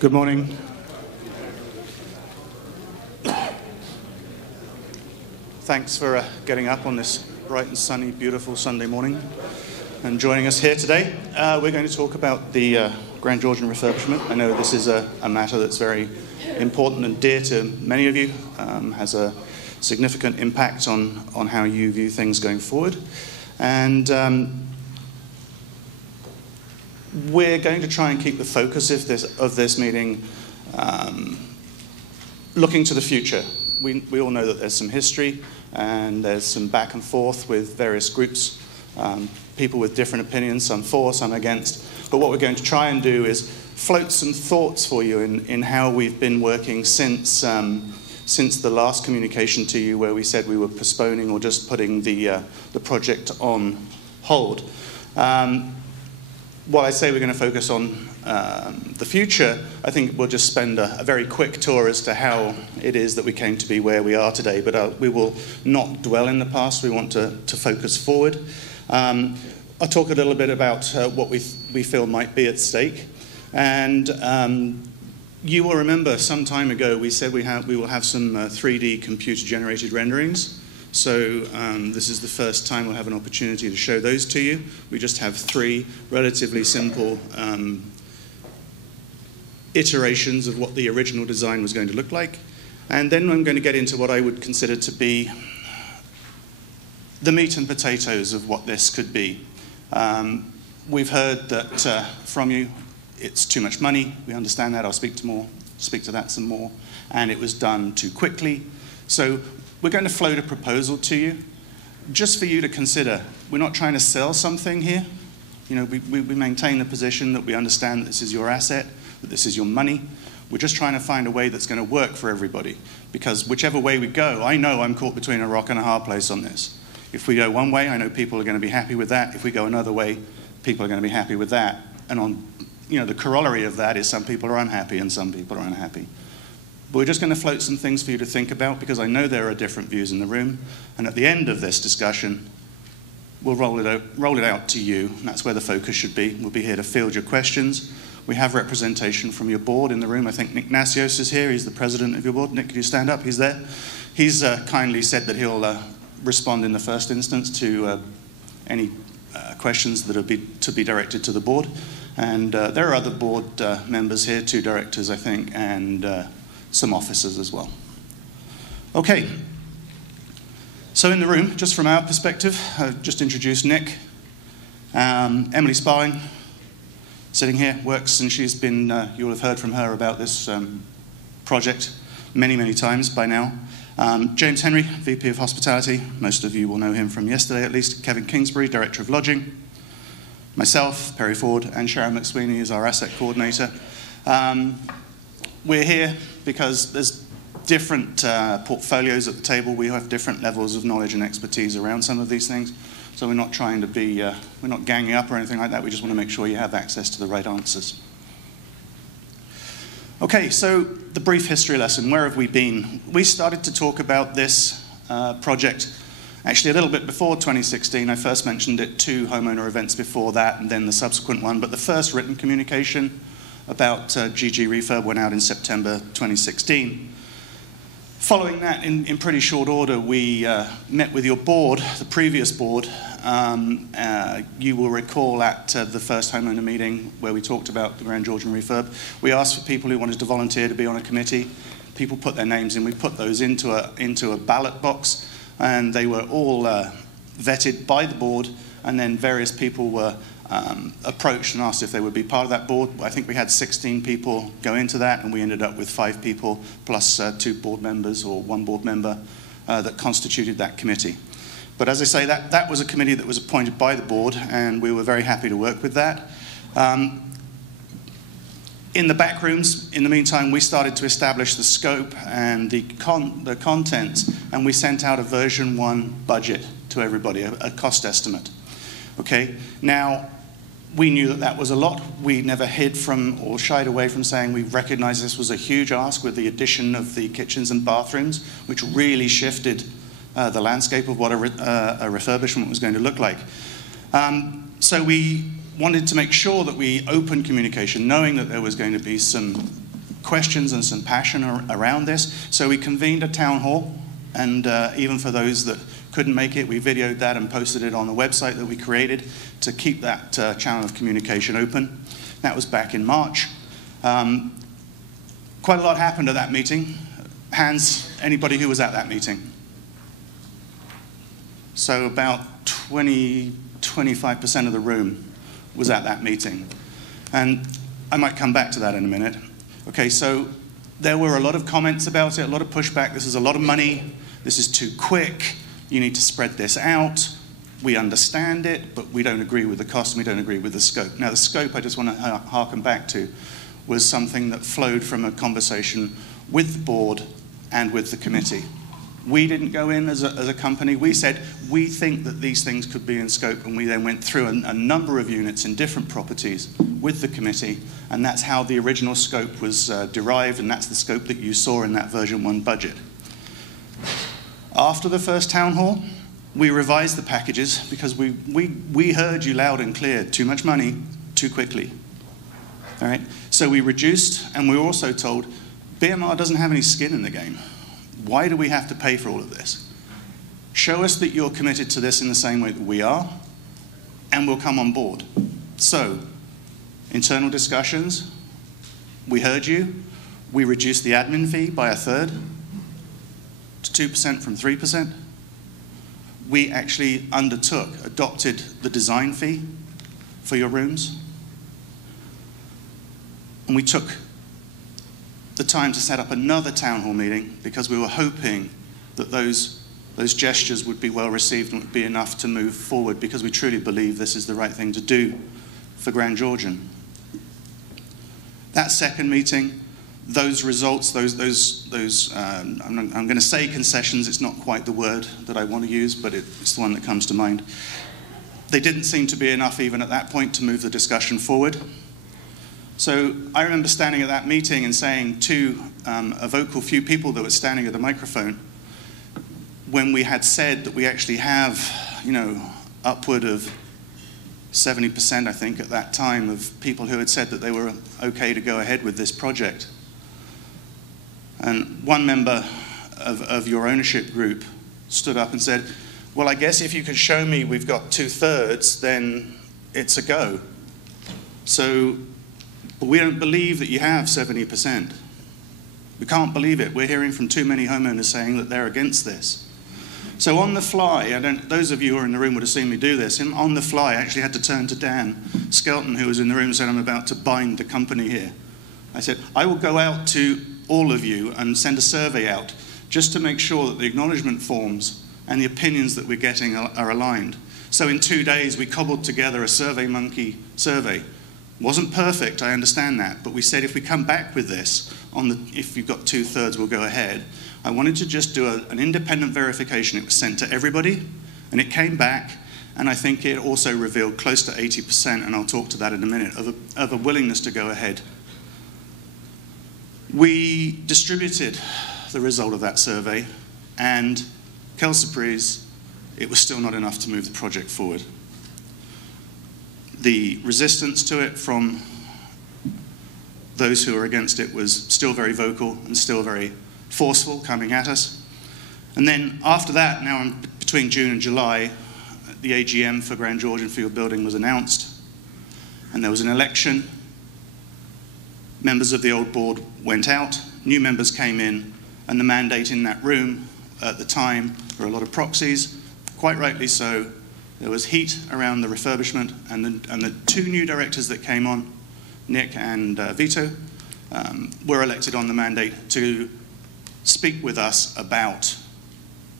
Good morning. Thanks for getting up on this bright and sunny, beautiful Sunday morning and joining us here today. We're going to talk about the Grand Georgian refurbishment. I know this is a matter that's very important and dear to many of you, has a significant impact on how you view things going forward. And we're going to try and keep the focus of this meeting looking to the future. We all know that there's some history and there's some back and forth with various groups, people with different opinions, some for, some against. But what we're going to try and do is float some thoughts for you in how we've been working since the last communication to you, where we said we were postponing or just putting the project on hold. While I say we're going to focus on the future, I think we'll just spend a very quick tour as to how it is that we came to be where we are today. But we will not dwell in the past. We want to focus forward. I'll talk a little bit about what we feel might be at stake. And you will remember some time ago we said we will have some 3D computer-generated renderings. So this is the first time we'll have an opportunity to show those to you. We just have three relatively simple iterations of what the original design was going to look like. And then I'm going to get into what I would consider to be the meat and potatoes of what this could be. We've heard that from you, it's too much money. We understand that. I'll speak to that some more. And it was done too quickly. So we're going to float a proposal to you, just for you to consider. We're not trying to sell something here. You know, we maintain the position that we understand that this is your asset, that this is your money. We're just trying to find a way that's going to work for everybody. Because whichever way we go, I know I'm caught between a rock and a hard place on this. If we go one way, I know people are going to be happy with that. If we go another way, people are going to be happy with that. And the corollary of that is some people are unhappy and some people are unhappy. But we're just going to float some things for you to think about, because I know there are different views in the room. And at the end of this discussion, we'll roll it out to you. And that's where the focus should be. We'll be here to field your questions. We have representation from your board in the room. I think Nick Nasios is here. He's the president of your board. Nick, could you stand up? He's there. He's kindly said that he'll respond in the first instance to any questions that are to be directed to the board. And there are other board members here, 2 directors, I think, and some officers as well. Okay, so in the room, just from our perspective, I've just introduced Nick. Emily Sparling, sitting here, works, and she's been, you'll have heard from her about this project many, many times by now. James Henry, VP of Hospitality, most of you will know him from yesterday at least. Kevin Kingsbury, Director of Lodging. Myself, Perry Ford, and Sharon McSweeney is our Asset Coordinator. We're here because there's different portfolios at the table. We have different levels of knowledge and expertise around some of these things. So we're not trying to be, we're not ganging up or anything like that. We just want to make sure you have access to the right answers. Okay, so the brief history lesson. Where have we been? We started to talk about this project actually a little bit before 2016. I first mentioned it 2 homeowner events before that, and then the subsequent one. But the first written communication about GG Refurb went out in September 2016. Following that, in pretty short order, we met with your board, the previous board. You will recall at the first homeowner meeting where we talked about the Grand Georgian Refurb, we asked for people who wanted to volunteer to be on a committee. People put their names in. We put those into a ballot box, and they were all vetted by the board, and then various people were approached and asked if they would be part of that board. I think we had 16 people go into that, and we ended up with 5 people plus 2 board members or 1 board member that constituted that committee. But as I say, that was a committee that was appointed by the board, and we were very happy to work with that. In the back rooms, in the meantime, we started to establish the scope and the contents, and we sent out a version 1 budget to everybody, a cost estimate. Okay, now, we knew that was a lot. We never hid from or shied away from saying we recognized this was a huge ask with the addition of the kitchens and bathrooms, which really shifted the landscape of what a refurbishment was going to look like. So we wanted to make sure that we opened communication, knowing that there was going to be some questions and some passion around this. So we convened a town hall, and even for those that couldn't make it, we videoed that and posted it on the website that we created to keep that channel of communication open. That was back in March. Quite a lot happened at that meeting. Hands, anybody who was at that meeting? So about 25% of the room was at that meeting. And I might come back to that in a minute. Okay, so there were a lot of comments about it, a lot of pushback. This is a lot of money. This is too quick. You need to spread this out. We understand it, but we don't agree with the cost and we don't agree with the scope. Now, the scope, I just want to harken back to, was something that flowed from a conversation with the board and with the committee. We didn't go in as a company. We said, we think that these things could be in scope, and we then went through a number of units in different properties with the committee, and that's how the original scope was derived, and that's the scope that you saw in that version 1 budget. After the first town hall, we revised the packages because we heard you loud and clear, too much money, too quickly. All right? So we reduced, and we were also told, BMR doesn't have any skin in the game. Why do we have to pay for all of this? Show us that you're committed to this in the same way that we are, and we'll come on board. So, internal discussions, we heard you. We reduced the admin fee by 1/3 to 2% from 3%. We actually adopted the design fee for your rooms. And we took the time to set up another town hall meeting because we were hoping that those gestures would be well received and would be enough to move forward, because we truly believe this is the right thing to do for Grand Georgian. That second meeting, those results, I'm going to say concessions, it's not quite the word that I want to use, but it's the one that comes to mind. They didn't seem to be enough even at that point to move the discussion forward. So I remember standing at that meeting and saying to a vocal few people that were standing at the microphone, when we had said that we actually have, upward of 70%, I think, at that time, of people who had said that they were okay to go ahead with this project. And one member of your ownership group stood up and said, well, I guess if you could show me we've got 2/3, then it's a go. So we don't believe that you have 70%. We can't believe it. We're hearing from too many homeowners saying that they're against this. So on the fly, those of you who are in the room would have seen me do this, and on the fly I actually had to turn to Dan Skelton, who was in the room, and said, I'm about to bind the company here. I said, I will go out to all of you and send a survey out just to make sure that the acknowledgement forms and the opinions that we're getting are aligned. So in 2 days we cobbled together a SurveyMonkey survey. Wasn't perfect, I understand that, but we said if we come back with this, if you've got 2/3, we'll go ahead. I wanted to just do an independent verification. It was sent to everybody, and it came back, and I think it also revealed close to 80%, and I'll talk to that in a minute, of a willingness to go ahead. We distributed the result of that survey, and quelle surprise, it was still not enough to move the project forward. The resistance to it from those who were against it was still very vocal and still very forceful coming at us. And then after that, now between June and July, the AGM for Grand Georgian for your building was announced, and there was an election. Members of the old board went out, new members came in, and the mandate in that room at the time were a lot of proxies, quite rightly so. There was heat around the refurbishment, and the 2 new directors that came on, Nick and Vito, were elected on the mandate to speak with us about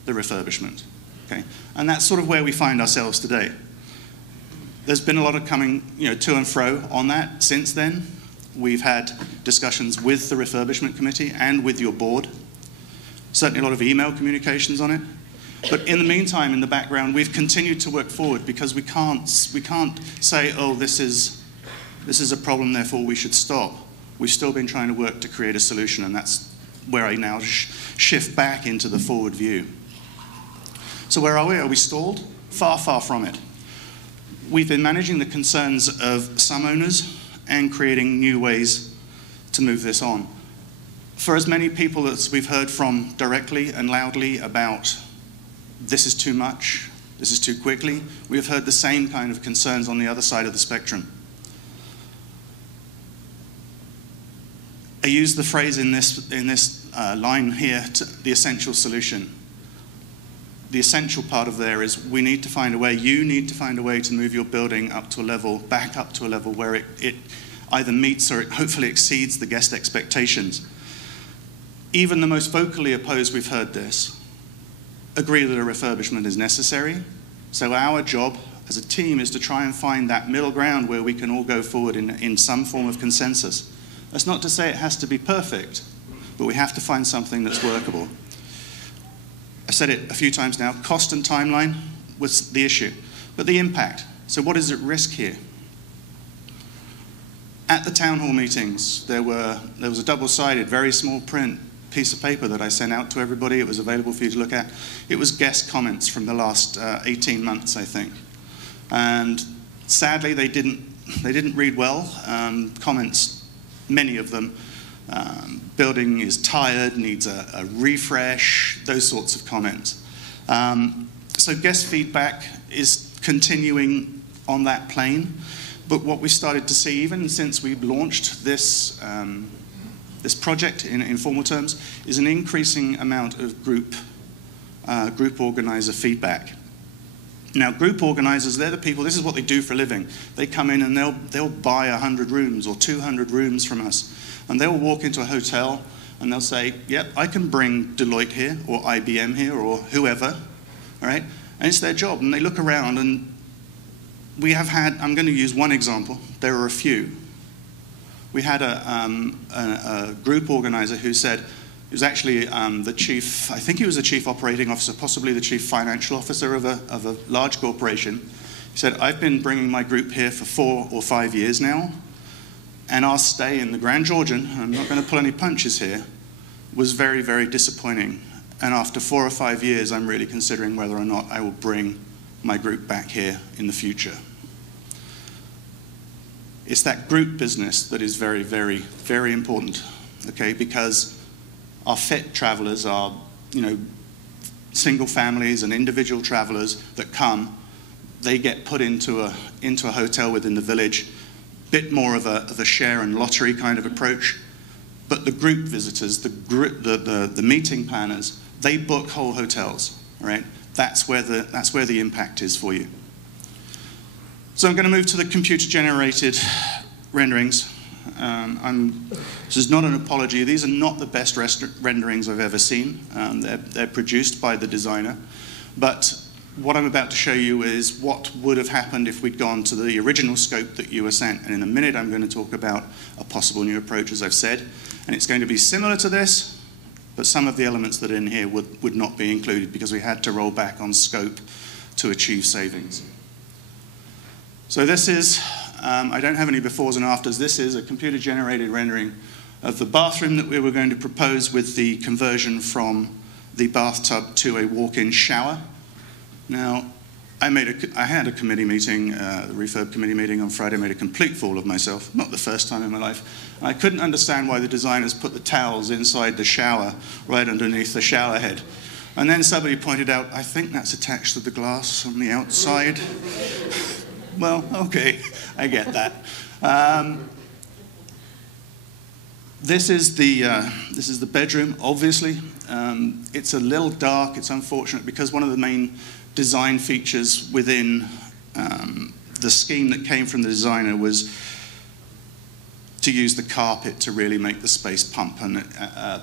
the refurbishment. Okay? And that's sort of where we find ourselves today. There's been a lot of coming to and fro on that since then. We've had discussions with the refurbishment committee and with your board. Certainly a lot of email communications on it. But in the meantime, in the background, we've continued to work forward because we can't say, oh, this is a problem, therefore we should stop. We've still been trying to work to create a solution, and that's where I now shift back into the forward view. So where are we? Are we stalled? Far, far from it. We've been managing the concerns of some owners and creating new ways to move this on. For as many people as we've heard from directly and loudly about this is too much, this is too quickly, we have heard the same kind of concerns on the other side of the spectrum. I use the phrase in this line here, the essential solution. The essential part of there is we need to find a way, you need to find a way to move your building up to a level, back up to a level where it either meets or it hopefully exceeds the guest expectations. Even the most vocally opposed, we've heard this, agree that a refurbishment is necessary. So our job as a team is to try and find that middle ground where we can all go forward in some form of consensus. That's not to say it has to be perfect, but we have to find something that's workable. I've said it a few times now, cost and timeline was the issue, but the impact. So what is at risk here? At the town hall meetings, there was a double-sided, very small print piece of paper that I sent out to everybody. It was available for you to look at. It was guest comments from the last 18 months, I think. And sadly, they didn't read well. Comments, many of them, building is tired, needs a refresh, those sorts of comments. So guest feedback is continuing on that plane. But what we started to see, even since we've launched this, this project in formal terms, is an increasing amount of group organizer feedback. Now, group organizers, they're the people, this is what they do for a living. They come in and they'll buy 100 rooms or 200 rooms from us. And they'll walk into a hotel and they'll say, yep, I can bring Deloitte here or IBM here or whoever, all right? And it's their job. And they look around and we have had, I'm going to use one example, there are a few. We had a group organizer who said, he was actually the chief, I think he was the chief operating officer, possibly the chief financial officer of a large corporation. He said, I've been bringing my group here for 4 or 5 years now, and our stay in the Grand Georgian, I'm not going to pull any punches here, was very, very disappointing. And after 4 or 5 years, I'm really considering whether or not I will bring my group back here in the future. It's that group business that is very, very, very important, okay? Because our fit travelers are, single families and individual travelers that come. They get put into a hotel within the village, bit more of a share and lottery kind of approach. But the group visitors, the meeting planners, they book whole hotels, right? That's where the impact is for you. So I'm going to move to the computer-generated renderings. This is not an apology. These are not the best renderings I've ever seen. They're produced by the designer. But what I'm about to show you is what would have happened if we'd gone to the original scope that you were sent. And in a minute, I'm going to talk about a possible new approach, as I've said. And it's going to be similar to this, but some of the elements that are in here would not be included because we had to roll back on scope to achieve savings. So this is, I don't have any befores and afters. This is a computer-generated rendering of the bathroom that we were going to propose with the conversion from the bathtub to a walk-in shower. Now, I had a committee meeting, the refurb committee meeting on Friday. I made a complete fool of myself, not the first time in my life. And I couldn't understand why the designers put the towels inside the shower, right underneath the shower head. And then somebody pointed out, I think that's attached to the glass on the outside. Well, okay, I get that. This is the bedroom, obviously. It's a little dark, it's unfortunate, because one of the main design features within the scheme that came from the designer was to use the carpet to really make the space pump and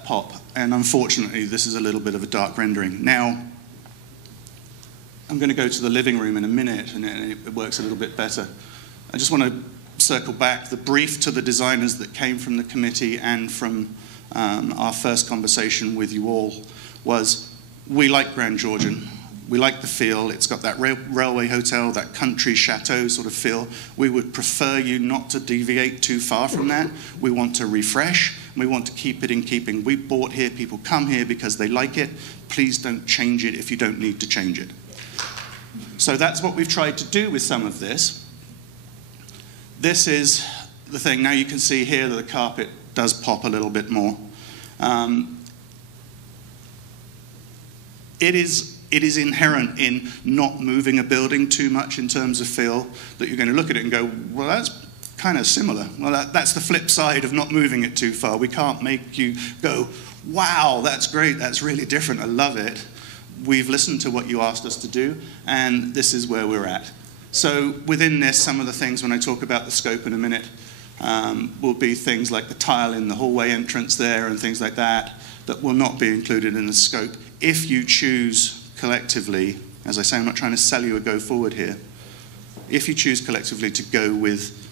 pop. And unfortunately, this is a little bit of a dark rendering. Now, I'm going to go to the living room in a minute, and it works a little bit better. I just want to circle back. The brief to the designers that came from the committee and from our first conversation with you all was, we like Grand Georgian. We like the feel. It's got that railway hotel, that country chateau sort of feel. We would prefer you not to deviate too far from that. We want to refresh. We want to keep it in keeping. We bought here. People come here because they like it. Please don't change it if you don't need to change it. So that's what we've tried to do with some of this. This is the thing. Now you can see here that the carpet does pop a little bit more. It is inherent in not moving a building too much in terms of feel that you're going to look at it and go, well, that's kind of similar. Well, that's the flip side of not moving it too far. We can't make you go, wow, that's great, that's really different, I love it. We've listened to what you asked us to do, and this is where we're at. So within this, some of the things, when I talk about the scope in a minute, will be things like the tile in the hallway entrance there and things like that, that will not be included in the scope. If you choose collectively, as I say, I'm not trying to sell you a go forward here, if you choose collectively to go with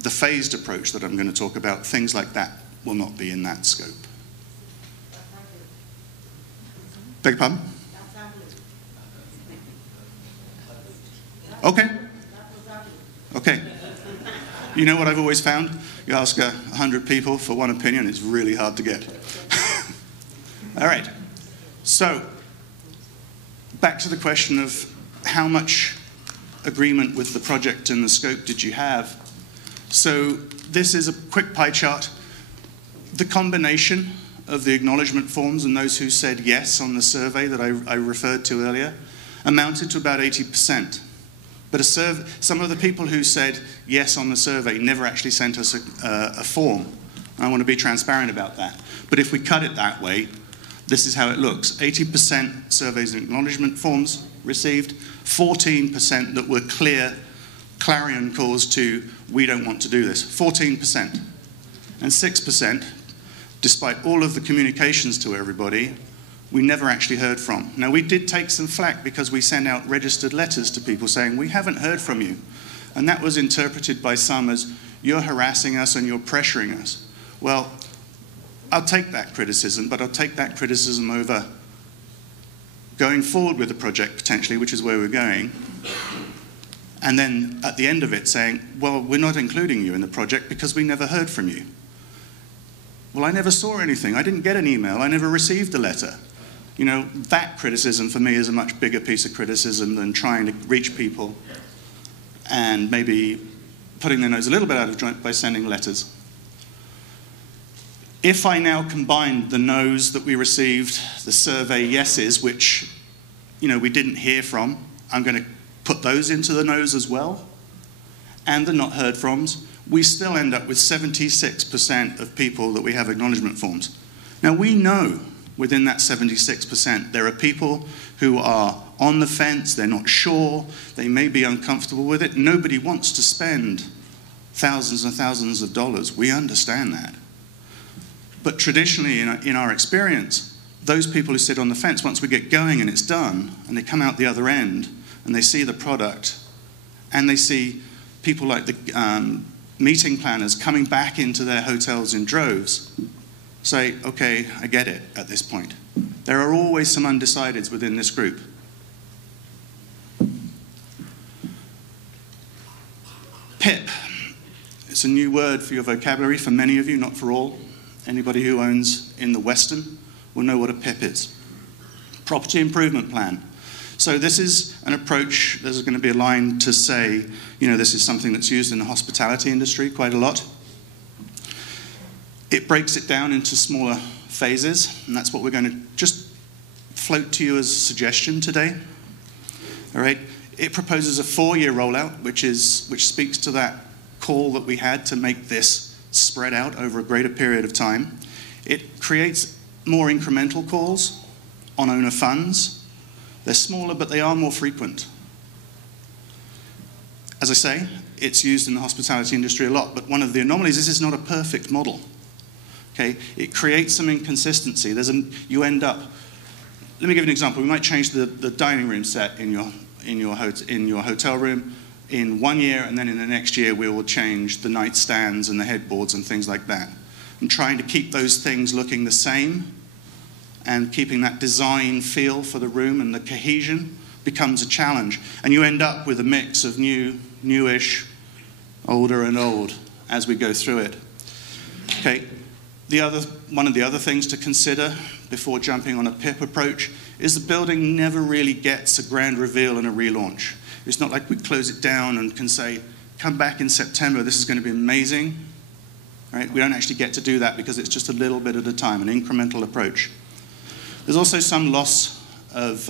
the phased approach that I'm going to talk about, things like that will not be in that scope. Beg your pardon? Okay. Okay. You know what I've always found? You ask 100 people for one opinion, it's really hard to get. All right. So, back to the question of how much agreement with the project and the scope did you have? So, this is a quick pie chart. The combination of the acknowledgement forms and those who said yes on the survey that I referred to earlier amounted to about 80%. But some of the people who said yes on the survey never actually sent us a form. I want to be transparent about that. But if we cut it that way, this is how it looks. 80% surveys and acknowledgement forms received, 14% that were clear clarion calls to, we don't want to do this, 14%. And 6%, despite all of the communications to everybody, we never actually heard from. Now, we did take some flack because we sent out registered letters to people saying, we haven't heard from you. And that was interpreted by some as, you're harassing us and you're pressuring us. Well, I'll take that criticism, but I'll take that criticism over going forward with the project potentially, which is where we're going, and then at the end of it saying, well, we're not including you in the project because we never heard from you. Well, I never saw anything. I didn't get an email. I never received a letter. You know, that criticism for me is a much bigger piece of criticism than trying to reach people and maybe putting their nose a little bit out of joint by sending letters. If I now combine the no's that we received, the survey yeses, which, you know, we didn't hear from, I'm going to put those into the no's as well, and the not heard froms, we still end up with 76% of people that we have acknowledgement forms. Now, we know within that 76%, there are people who are on the fence, they're not sure, they may be uncomfortable with it. Nobody wants to spend thousands and thousands of dollars. We understand that. But traditionally, in our experience, those people who sit on the fence, once we get going and it's done, and they come out the other end, and they see the product, and they see people like the meeting planners coming back into their hotels in droves, say, okay, I get it at this point. There are always some undecideds within this group. PIP. It's a new word for your vocabulary for many of you, not for all. Anybody who owns in the Western will know what a PIP is. Property Improvement Plan. So this is an approach, there's going to be a line to say, you know, this is something that's used in the hospitality industry quite a lot. It breaks it down into smaller phases, and that's what we're going to just float to you as a suggestion today. All right. It proposes a 4-year rollout, which speaks to that call that we had to make this spread out over a greater period of time. It creates more incremental calls on owner funds. They're smaller, but they are more frequent. As I say, it's used in the hospitality industry a lot, but one of the anomalies is it's not a perfect model. Okay, it creates some inconsistency. You end up. Let me give you an example. We might change the dining room set in your hotel room in 1 year, and then in the next year we will change the nightstands and the headboards and things like that. And trying to keep those things looking the same and keeping that design feel for the room and the cohesion becomes a challenge. And you end up with a mix of newish, older and old as we go through it. Okay. One of the other things to consider before jumping on a PIP approach is the building never really gets a grand reveal and a relaunch. It's not like we close it down and can say, come back in September, this is going to be amazing. Right? We don't actually get to do that because it's just a little bit at a time, an incremental approach. There's also some loss of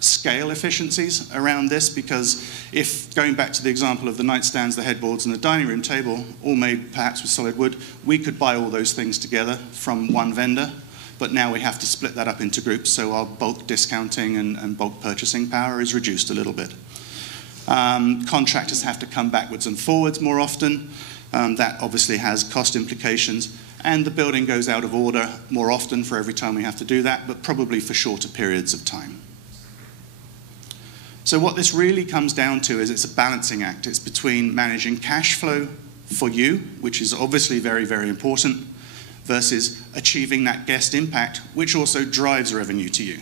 scale efficiencies around this, because if, going back to the example of the nightstands, the headboards, and the dining room table, all made perhaps with solid wood, we could buy all those things together from one vendor, but now we have to split that up into groups, so our bulk discounting and bulk purchasing power is reduced a little bit. Contractors have to come backwards and forwards more often. That obviously has cost implications. And the building goes out of order more often for every time we have to do that, but probably for shorter periods of time. So what this really comes down to is it's a balancing act. It's between managing cash flow for you, which is obviously very, very important, versus achieving that guest impact, which also drives revenue to you.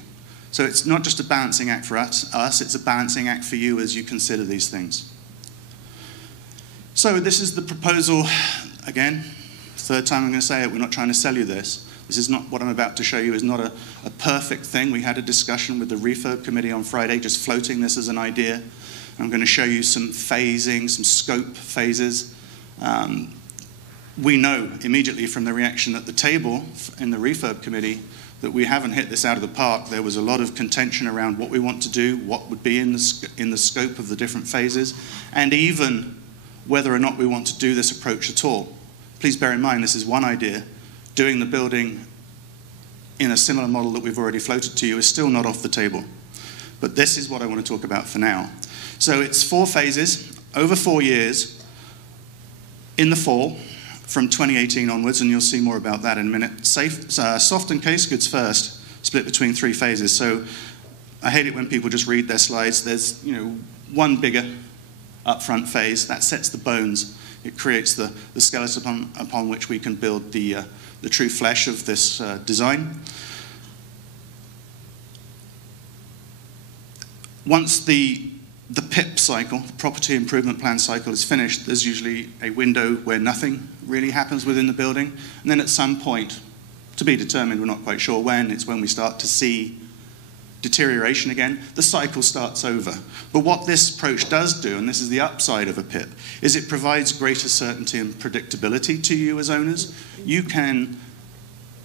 So it's not just a balancing act for us, it's a balancing act for you as you consider these things. So this is the proposal, again, third time I'm going to say it, we're not trying to sell you this. This is not, what I'm about to show you is not a perfect thing. We had a discussion with the Refurb Committee on Friday, just floating this as an idea. I'm going to show you some phasing, some scope phases. We know immediately from the reaction at the table in the Refurb Committee that we haven't hit this out of the park. There was a lot of contention around what we want to do, what would be in the scope of the different phases, and even whether or not we want to do this approach at all. Please bear in mind, this is one idea. Doing the building in a similar model that we've already floated to you is still not off the table. But this is what I want to talk about for now. So it's 4 phases, over 4 years, in the fall, from 2018 onwards, and you'll see more about that in a minute. Soft and case goods first, split between 3 phases. So I hate it when people just read their slides. There's, one bigger upfront phase that sets the bones. It creates the skeleton upon which we can build the true flesh of this design. Once the PIP cycle, the Property Improvement Plan cycle, is finished, there's usually a window where nothing really happens within the building. And then at some point, to be determined, we're not quite sure when, it's when we start to see deterioration again, the cycle starts over. But what this approach does do, and this is the upside of a PIP, is it provides greater certainty and predictability to you as owners. You can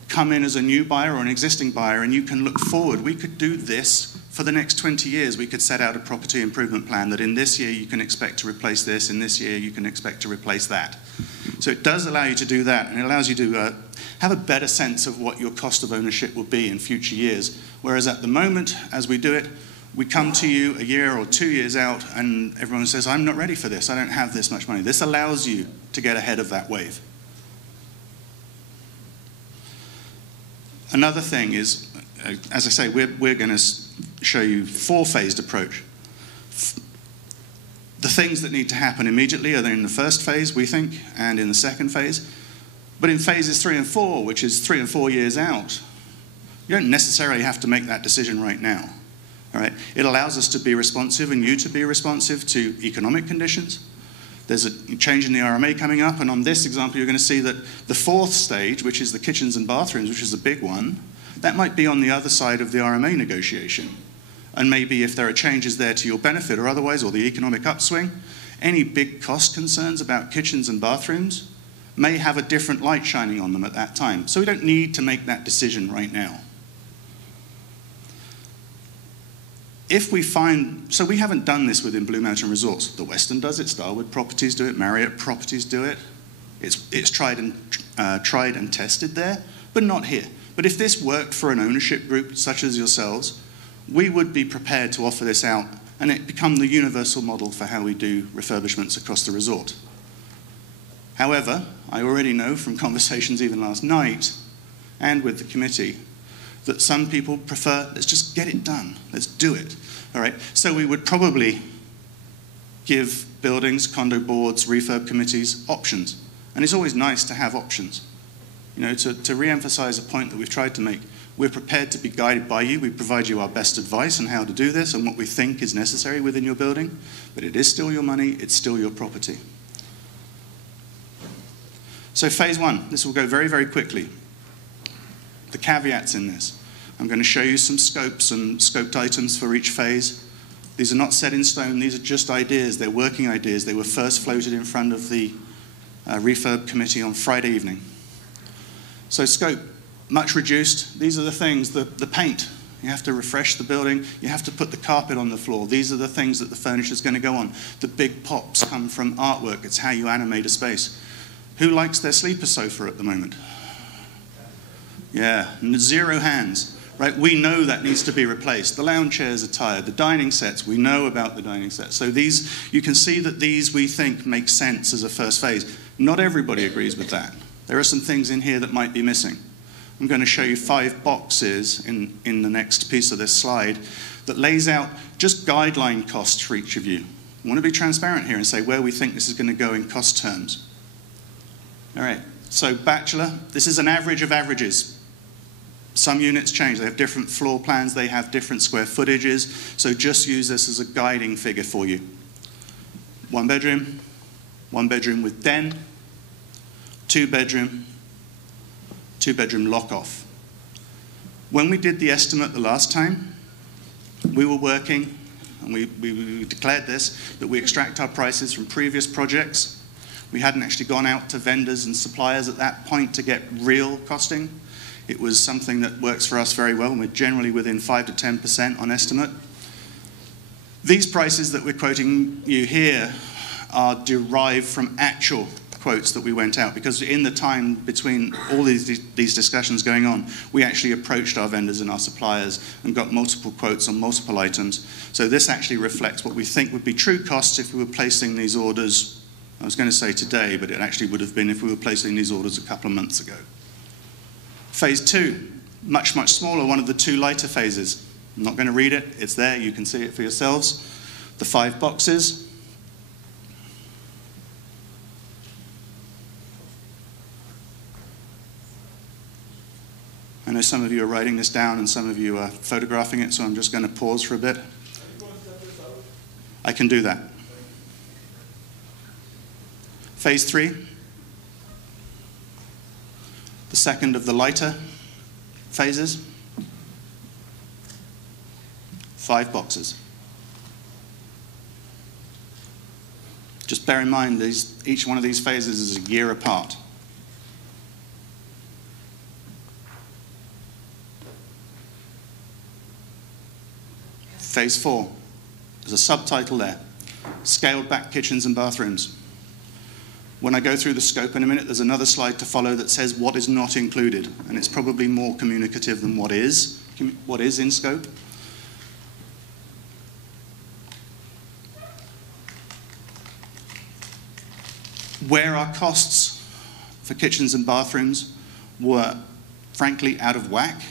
come in as a new buyer or an existing buyer and you can look forward. We could do this for the next 20 years. We could set out a property improvement plan that in this year you can expect to replace this, in this year you can expect to replace that. So it does allow you to do that, and it allows you to have a better sense of what your cost of ownership will be in future years. Whereas at the moment, as we do it, we come to you a year or 2 years out and everyone says, I'm not ready for this, I don't have this much money. This allows you to get ahead of that wave. Another thing is, as I say, we're going to show you 4-phased approach. The things that need to happen immediately are in the first phase, we think, and in the second phase. But in phases 3 and 4, which is 3 and 4 years out, you don't necessarily have to make that decision right now. All right? It allows us to be responsive and you to be responsive to economic conditions. There's a change in the RMA coming up, and on this example you're going to see that the 4th stage, which is the kitchens and bathrooms, which is a big one, that might be on the other side of the RMA negotiation. And maybe if there are changes there to your benefit or otherwise, or the economic upswing, any big cost concerns about kitchens and bathrooms may have a different light shining on them at that time. So we don't need to make that decision right now. If we find, so we haven't done this within Blue Mountain Resorts. The Westin does it, Starwood Properties do it, Marriott Properties do it. It's tried and tested there, but not here. But if this worked for an ownership group such as yourselves, we would be prepared to offer this out and it become the universal model for how we do refurbishments across the resort. However, I already know from conversations even last night and with the committee that some people prefer, let's just get it done, let's do it. All right, so we would probably give buildings, condo boards, refurb committees options. And it's always nice to have options. To re-emphasize a point that we've tried to make, we're prepared to be guided by you. We provide you our best advice on how to do this and what we think is necessary within your building, but it is still your money, it's still your property. So phase 1, this will go very, very quickly. The caveats in this. I'm going to show you some scopes and scoped items for each phase. These are not set in stone, these are just ideas, they're working ideas. They were first floated in front of the refurb committee on Friday evening. So scope, much reduced. These are the things, the paint. You have to refresh the building. You have to put the carpet on the floor. These are the things that the furniture is going to go on. The big pops come from artwork. It's how you animate a space. Who likes their sleeper sofa at the moment? Yeah, 0 hands. Right? We know that needs to be replaced. The lounge chairs are tired. The dining sets, we know about the dining sets. So these, you can see that these we think make sense as a first phase. Not everybody agrees with that. There are some things in here that might be missing. I'm going to show you 5 boxes in the next piece of this slide that lays out just guideline costs for each of you. I want to be transparent here and say where we think this is going to go in cost terms. All right, so bachelor, this is an average of averages. Some units change. They have different floor plans. They have different square footages. So just use this as a guiding figure for you. 1 bedroom with den, 2 bedroom, 2 bedroom lock-off. When we did the estimate the last time, we were working, and we declared this, that we extract our prices from previous projects. We hadn't actually gone out to vendors and suppliers at that point to get real costing. It was something that works for us very well, and we're generally within 5 to 10% on estimate. These prices that we're quoting you here are derived from actual quotes that we went out, because in the time between all these discussions going on, we actually approached our vendors and our suppliers and got multiple quotes on multiple items. So this actually reflects what we think would be true costs if we were placing these orders, I was going to say today, but it actually would have been if we were placing these orders a couple of months ago. Phase 2, much, much smaller, one of the 2 lighter phases. I'm not going to read it, it's there, you can see it for yourselves. The 5 boxes. I know some of you are writing this down and some of you are photographing it, so I'm just going to pause for a bit. I can do that. Phase 3, the second of the lighter phases, 5 boxes. Just bear in mind, each one of these phases is a year apart. Phase 4, there's a subtitle there, scaled back kitchens and bathrooms. When I go through the scope in a minute, there's another slide to follow that says what is not included, and it's probably more communicative than what is in scope. Where our costs for kitchens and bathrooms were frankly out of whack,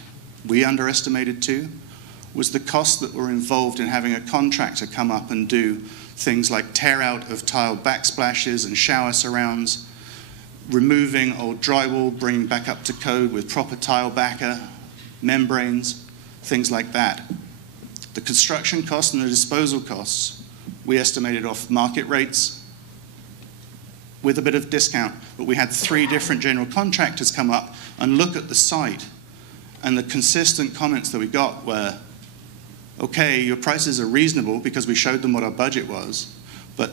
we underestimated too, was the costs that were involved in having a contractor come up and do things like tear out of tile backsplashes and shower surrounds, removing old drywall, bringing back up to code with proper tile backer, membranes, things like that. The construction costs and the disposal costs, we estimated off market rates with a bit of discount, but we had 3 different general contractors come up and look at the site, and the consistent comments that we got were, okay, your prices are reasonable because we showed them what our budget was, but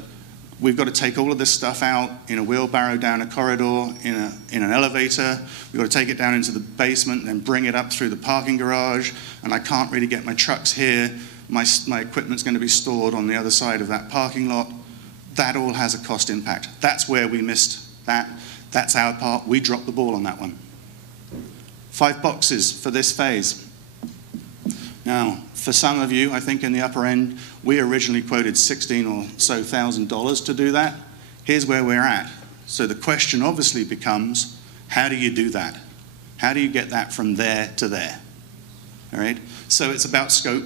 we've got to take all of this stuff out in a wheelbarrow down a corridor, in an elevator. We've got to take it down into the basement, then bring it up through the parking garage, and I can't really get my trucks here. My equipment's going to be stored on the other side of that parking lot. That all has a cost impact. That's where we missed that. That's our part. We dropped the ball on that one. 5 boxes for this phase. Now, for some of you, I think in the upper end, we originally quoted $16,000 or so to do that. Here's where we're at. So the question obviously becomes, how do you do that? How do you get that from there to there? All right? So it's about scope.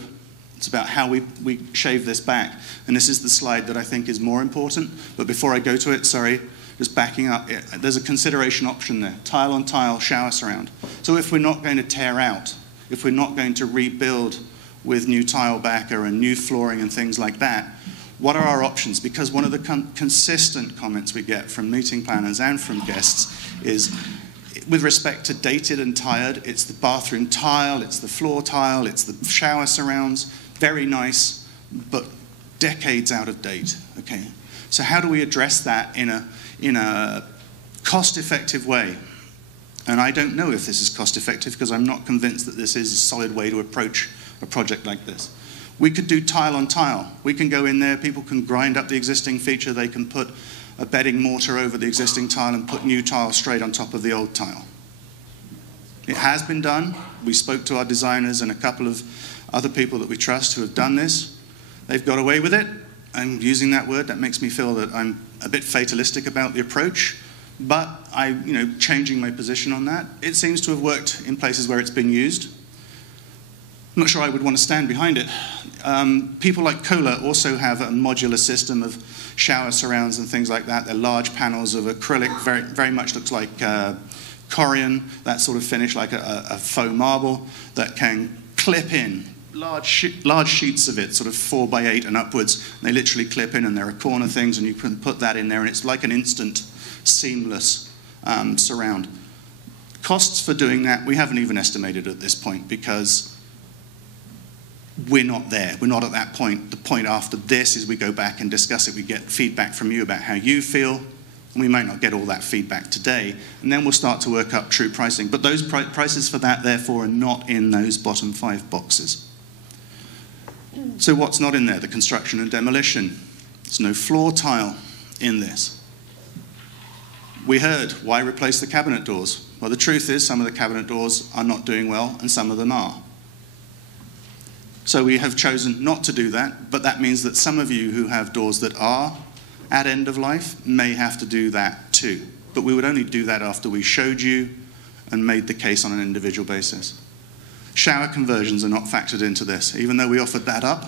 It's about how we shave this back. And this is the slide that I think is more important. But before I go to it, sorry, just backing up, there's a consideration option there. Tile on tile, shower surround. So if we're not going to tear out, if we're not going to rebuild with new tile backer and new flooring and things like that, what are our options? Because one of the consistent comments we get from meeting planners and from guests is, with respect to dated and tired, it's the bathroom tile, it's the floor tile, it's the shower surrounds, very nice, but decades out of date, okay? So how do we address that in a cost-effective way. And I don't know if this is cost-effective because I'm not convinced that this is a solid way to approach a project like this. We could do tile on tile. We can go in there, people can grind up the existing feature, they can put a bedding mortar over the existing tile and put new tile straight on top of the old tile. It has been done. We spoke to our designers and a couple of other people that we trust who have done this. They've got away with it. I'm using that word. That makes me feel that I'm a bit fatalistic about the approach, but changing my position on that. It seems to have worked in places where it's been used. I'm not sure I would want to stand behind it. People like Kohler also have a modular system of shower surrounds and things like that. They're large panels of acrylic, very much looks like Corian, that sort of finish, like a faux marble that can clip in large sheets of it, sort of 4x8 and upwards. They literally clip in, and there are corner things, and you can put that in there, and it's like an instant, seamless surround. Costs for doing that, we haven't even estimated at this point because we're not there. We're not at that point. The point after this is we go back and discuss it. We get feedback from you about how you feel. And we might not get all that feedback today. And then we'll start to work up true pricing. But those prices for that, therefore, are not in those bottom 5 boxes. So what's not in there? The construction and demolition. There's no floor tile in this. We heard, why replace the cabinet doors? Well, the truth is some of the cabinet doors are not doing well, and some of them are. So we have chosen not to do that, but that means that some of you who have doors that are at end of life may have to do that too. But we would only do that after we showed you and made the case on an individual basis. Shower conversions are not factored into this, even though we offered that up.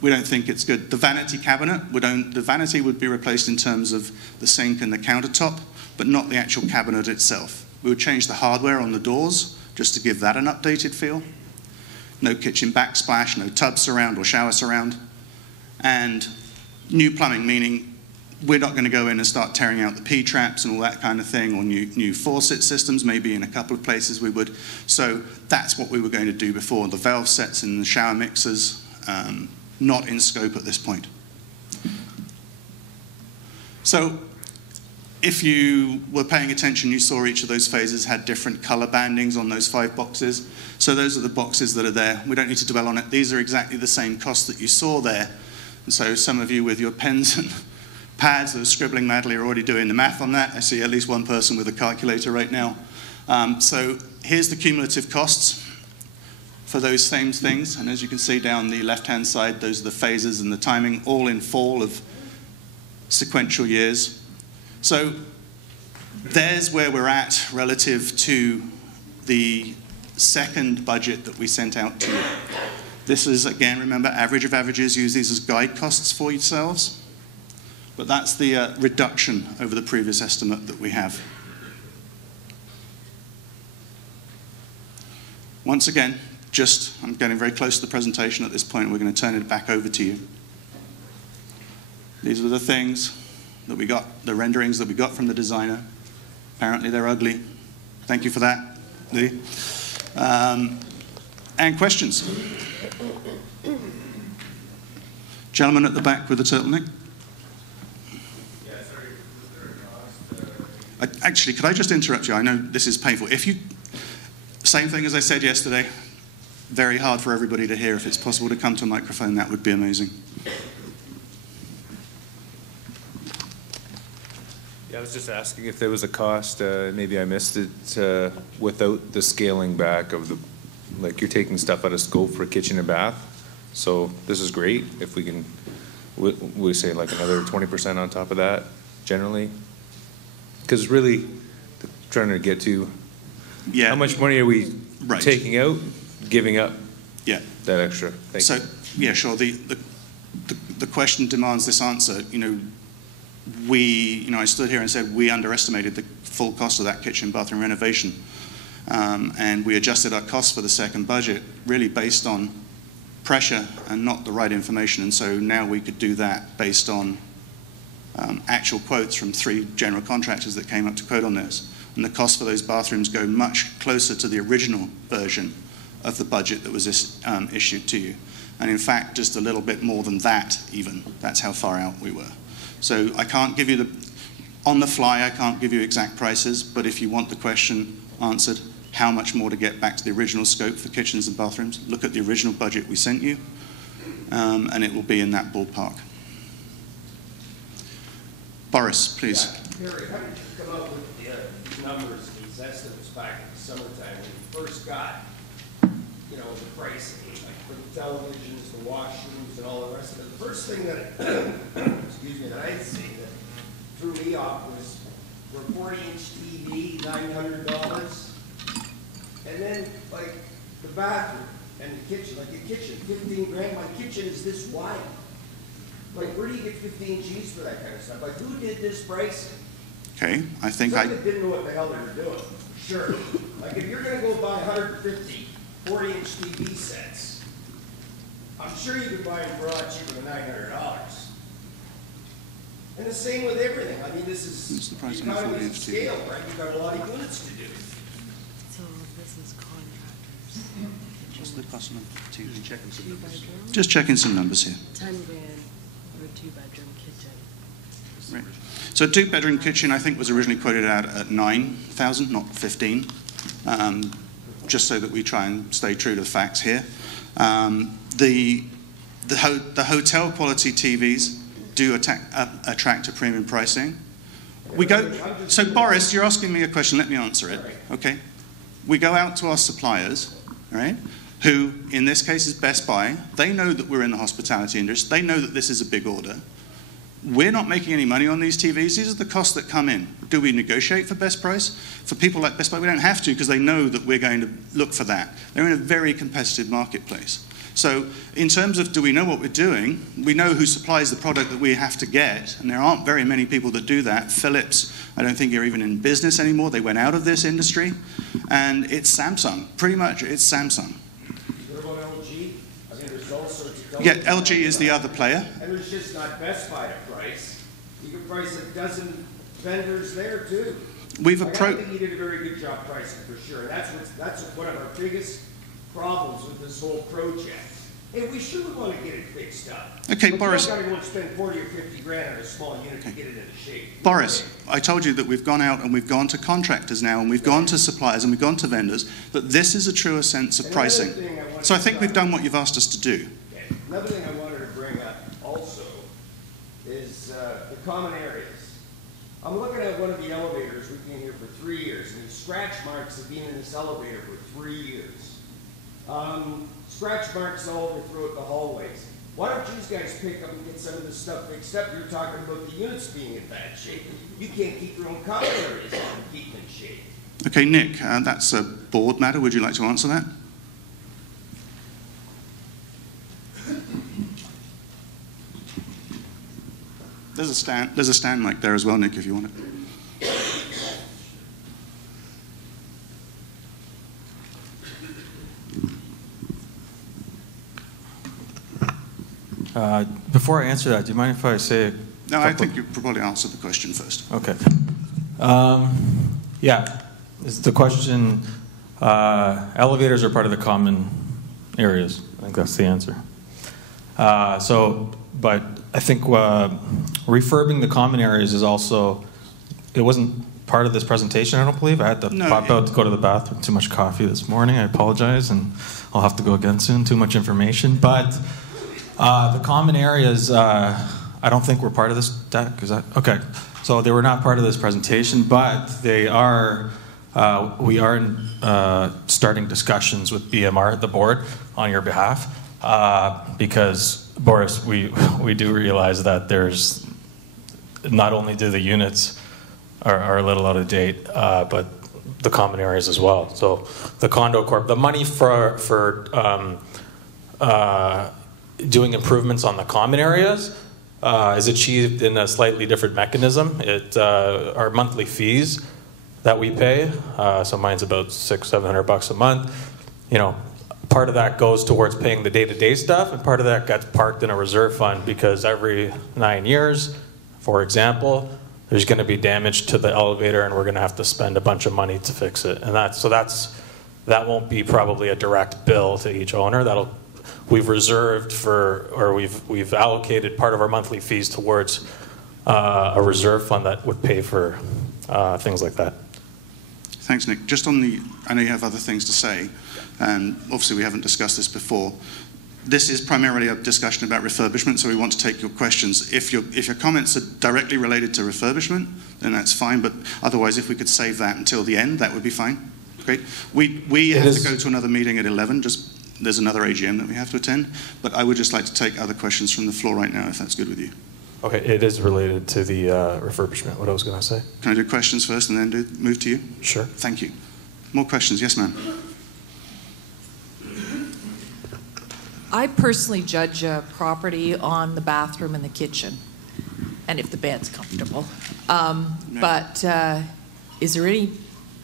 We don't think it's good. The vanity cabinet, the vanity would be replaced in terms of the sink and the countertop, but not the actual cabinet itself. We would change the hardware on the doors just to give that an updated feel. No kitchen backsplash, no tub surround or shower surround. And new plumbing, meaning we're not going to go in and start tearing out the P-traps and all that kind of thing, or new faucet systems, maybe in a couple of places we would. So that's what we were going to do before. The valve sets and the shower mixers, not in scope at this point. So if you were paying attention, you saw each of those phases had different color bandings on those 5 boxes. So those are the boxes that are there. We don't need to dwell on it. These are exactly the same costs that you saw there. And so some of you with your pens and pads that are scribbling madly are already doing the math on that. I see at least one person with a calculator right now. So here's the cumulative costs for those same things. And as you can see down the left-hand side, those are the phases and the timing, all in fall of sequential years. So there's where we're at relative to the second budget that we sent out to you. This is, again, remember, average of averages. Use these as guide costs for yourselves. But that's the reduction over the previous estimate that we have. Once again, I'm getting very close to the presentation at this point. We're going to turn it back over to you. These are the things that we got, the renderings that we got from the designer. Apparently they're ugly. Thank you for that, Lee. And questions? Gentleman at the back with the turtleneck. Yeah, sorry. Was there a cost? Actually, could I just interrupt you? I know this is painful. Same thing as I said yesterday, very hard for everybody to hear. If it's possible to come to a microphone, that would be amazing. Yeah, I was just asking if there was a cost, maybe I missed it, without the scaling back of like you're taking stuff out of scope for kitchen and bath. So this is great if we can, we say like another 20% on top of that generally. Because really trying to get to how much money are we taking out, giving up that extra? Thank you. Yeah, sure. The question demands this answer. I stood here and said we underestimated the full cost of that kitchen bathroom renovation. And we adjusted our costs for the second budget really based on pressure and not the right information. And so now we could do that based on actual quotes from 3 general contractors that came up to quote on this. And the cost for those bathrooms go much closer to the original version of the budget that was issued to you. And in fact, just a little bit more than that even. That's how far out we were. So I can't give you On the fly, I can't give you exact prices, but if you want the question answered, how much more to get back to the original scope for kitchens and bathrooms, look at the original budget we sent you, and it will be in that ballpark. Boris, please. Yeah. Harry, how did you come up with these numbers, these estimates back in the summertime when you first got, you know, the pricing, like for the televisions, the washrooms, and all the rest of it? The first thing that, excuse me, that I'd seen that threw me off was for a 40-inch TV, $900, and then like the bathroom and the kitchen, like the kitchen, 15 grand. My kitchen is this wide. Like, where do you get 15 G's for that kind of stuff? Like, who did this pricing? Okay, I think Somebody didn't know what the hell they were doing. Sure. Like, if you're going to go buy 150 40-inch TV sets, I'm sure you could buy them for a lot cheaper than $900. And the same with everything. I mean, this is the price economies of of scale, right? You've got a lot of units to do. So this is contractors. What's the cost of TV? Checking some numbers. Two-bedroom, Just checking some numbers here. 10 grand for a two-bedroom kitchen. Right. So a two-bedroom kitchen, I think, was originally quoted out at 9,000, not 15. Just so that we try and stay true to the facts here. The hotel quality TVs do attract a premium pricing. We go. So Boris, you're asking me a question. Let me answer it. Okay. We go out to our suppliers, right? Who, in this case, is Best Buy. They know that we're in the hospitality industry. They know that this is a big order. We're not making any money on these TVs. These are the costs that come in. Do we negotiate for best price? For people like Best Buy, we don't have to because they know that we're going to look for that. They're in a very competitive marketplace. So in terms of do we know what we're doing, we know who supplies the product that we have to get, and there aren't very many people that do that. Philips, I don't think you're even in business anymore. They went out of this industry. And it's Samsung. Pretty much it's Samsung. What about LG? I mean, there's all sorts of... Yeah, LG is the other player. And there's just not Best Buy to price. You can price a dozen vendors there, too. We've I think you did a very good job pricing, for sure. That's one of our biggest problems with this whole project. Hey, we surely want to get it fixed up. Okay, but Boris. You don't got to go and spend 40 or 50 grand on a small unit to get it into shape. Boris, I told you that we've gone out and we've gone to contractors now, and we've gone to suppliers and we've gone to vendors, that this is a truer sense of pricing. So I think we've done what you've asked us to do. Okay. Another thing I wanted to bring up also is the common areas. I'm looking at one of the elevators. We've been here for 3 years, and the scratch marks have been in this elevator for 3 years. Scratch marks all over throughout the hallways. Why don't you guys pick up and get some of this stuff fixed up? You're talking about the units being in bad shape. You can't keep your own common areas and keep them in shape. Okay, Nick, that's a board matter. Would you like to answer that? There's a stand mic there as well, Nick, if you want it. Before I answer that, do you mind if I say? No, I think you probably answered the question first. Okay. Yeah, it's the question. Elevators are part of the common areas. I think that's the answer. But I think refurbing the common areas is also. It wasn't part of this presentation, I don't believe. I had to pop out to go to the bathroom. Too much coffee this morning. I apologize, and I'll have to go again soon. Too much information, but. The common areas, I don't think were part of this deck. Is that okay? So they were not part of this presentation, but they are. We are starting discussions with BMR, the board, on your behalf, because Boris, we do realize that there's not only do the units are a little out of date, but the common areas as well. So the condo corp, the money for doing improvements on the common areas is achieved in a slightly different mechanism. Our monthly fees that we pay, so mine's about $600-700 a month. You know, part of that goes towards paying the day-to-day stuff, and part of that gets parked in a reserve fund because every 9 years, for example, there's going to be damage to the elevator, and we're going to have to spend a bunch of money to fix it. And that won't be probably a direct bill to each owner. We've reserved for, or we've allocated part of our monthly fees towards a reserve fund that would pay for things like that. Thanks, Nick. Just on the, I know you have other things to say, and obviously we haven't discussed this before. This is primarily a discussion about refurbishment, so we want to take your questions. If your comments are directly related to refurbishment, then that's fine, but otherwise if we could save that until the end, that would be fine. Great. We have to go to another meeting at 11, there's another AGM that we have to attend, but I would just like to take other questions from the floor right now, if that's good with you. Okay, it is related to the refurbishment, what I was going to say. Can I do questions first and then move to you? Sure. Thank you. More questions? Yes, ma'am. I personally judge a property on the bathroom and the kitchen, and if the bed's comfortable. But is there any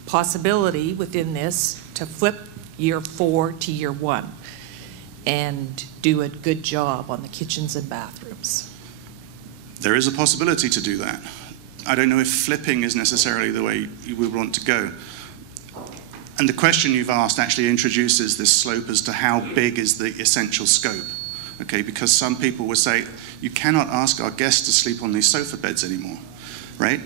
possibility within this to flip year 4 to year 1 and do a good job on the kitchens and bathrooms? There is a possibility to do that. I don't know if flipping is necessarily the way you would want to go. And the question you've asked actually introduces this slope as to how big is the essential scope. Okay, because some people would say, you cannot ask our guests to sleep on these sofa beds anymore, right?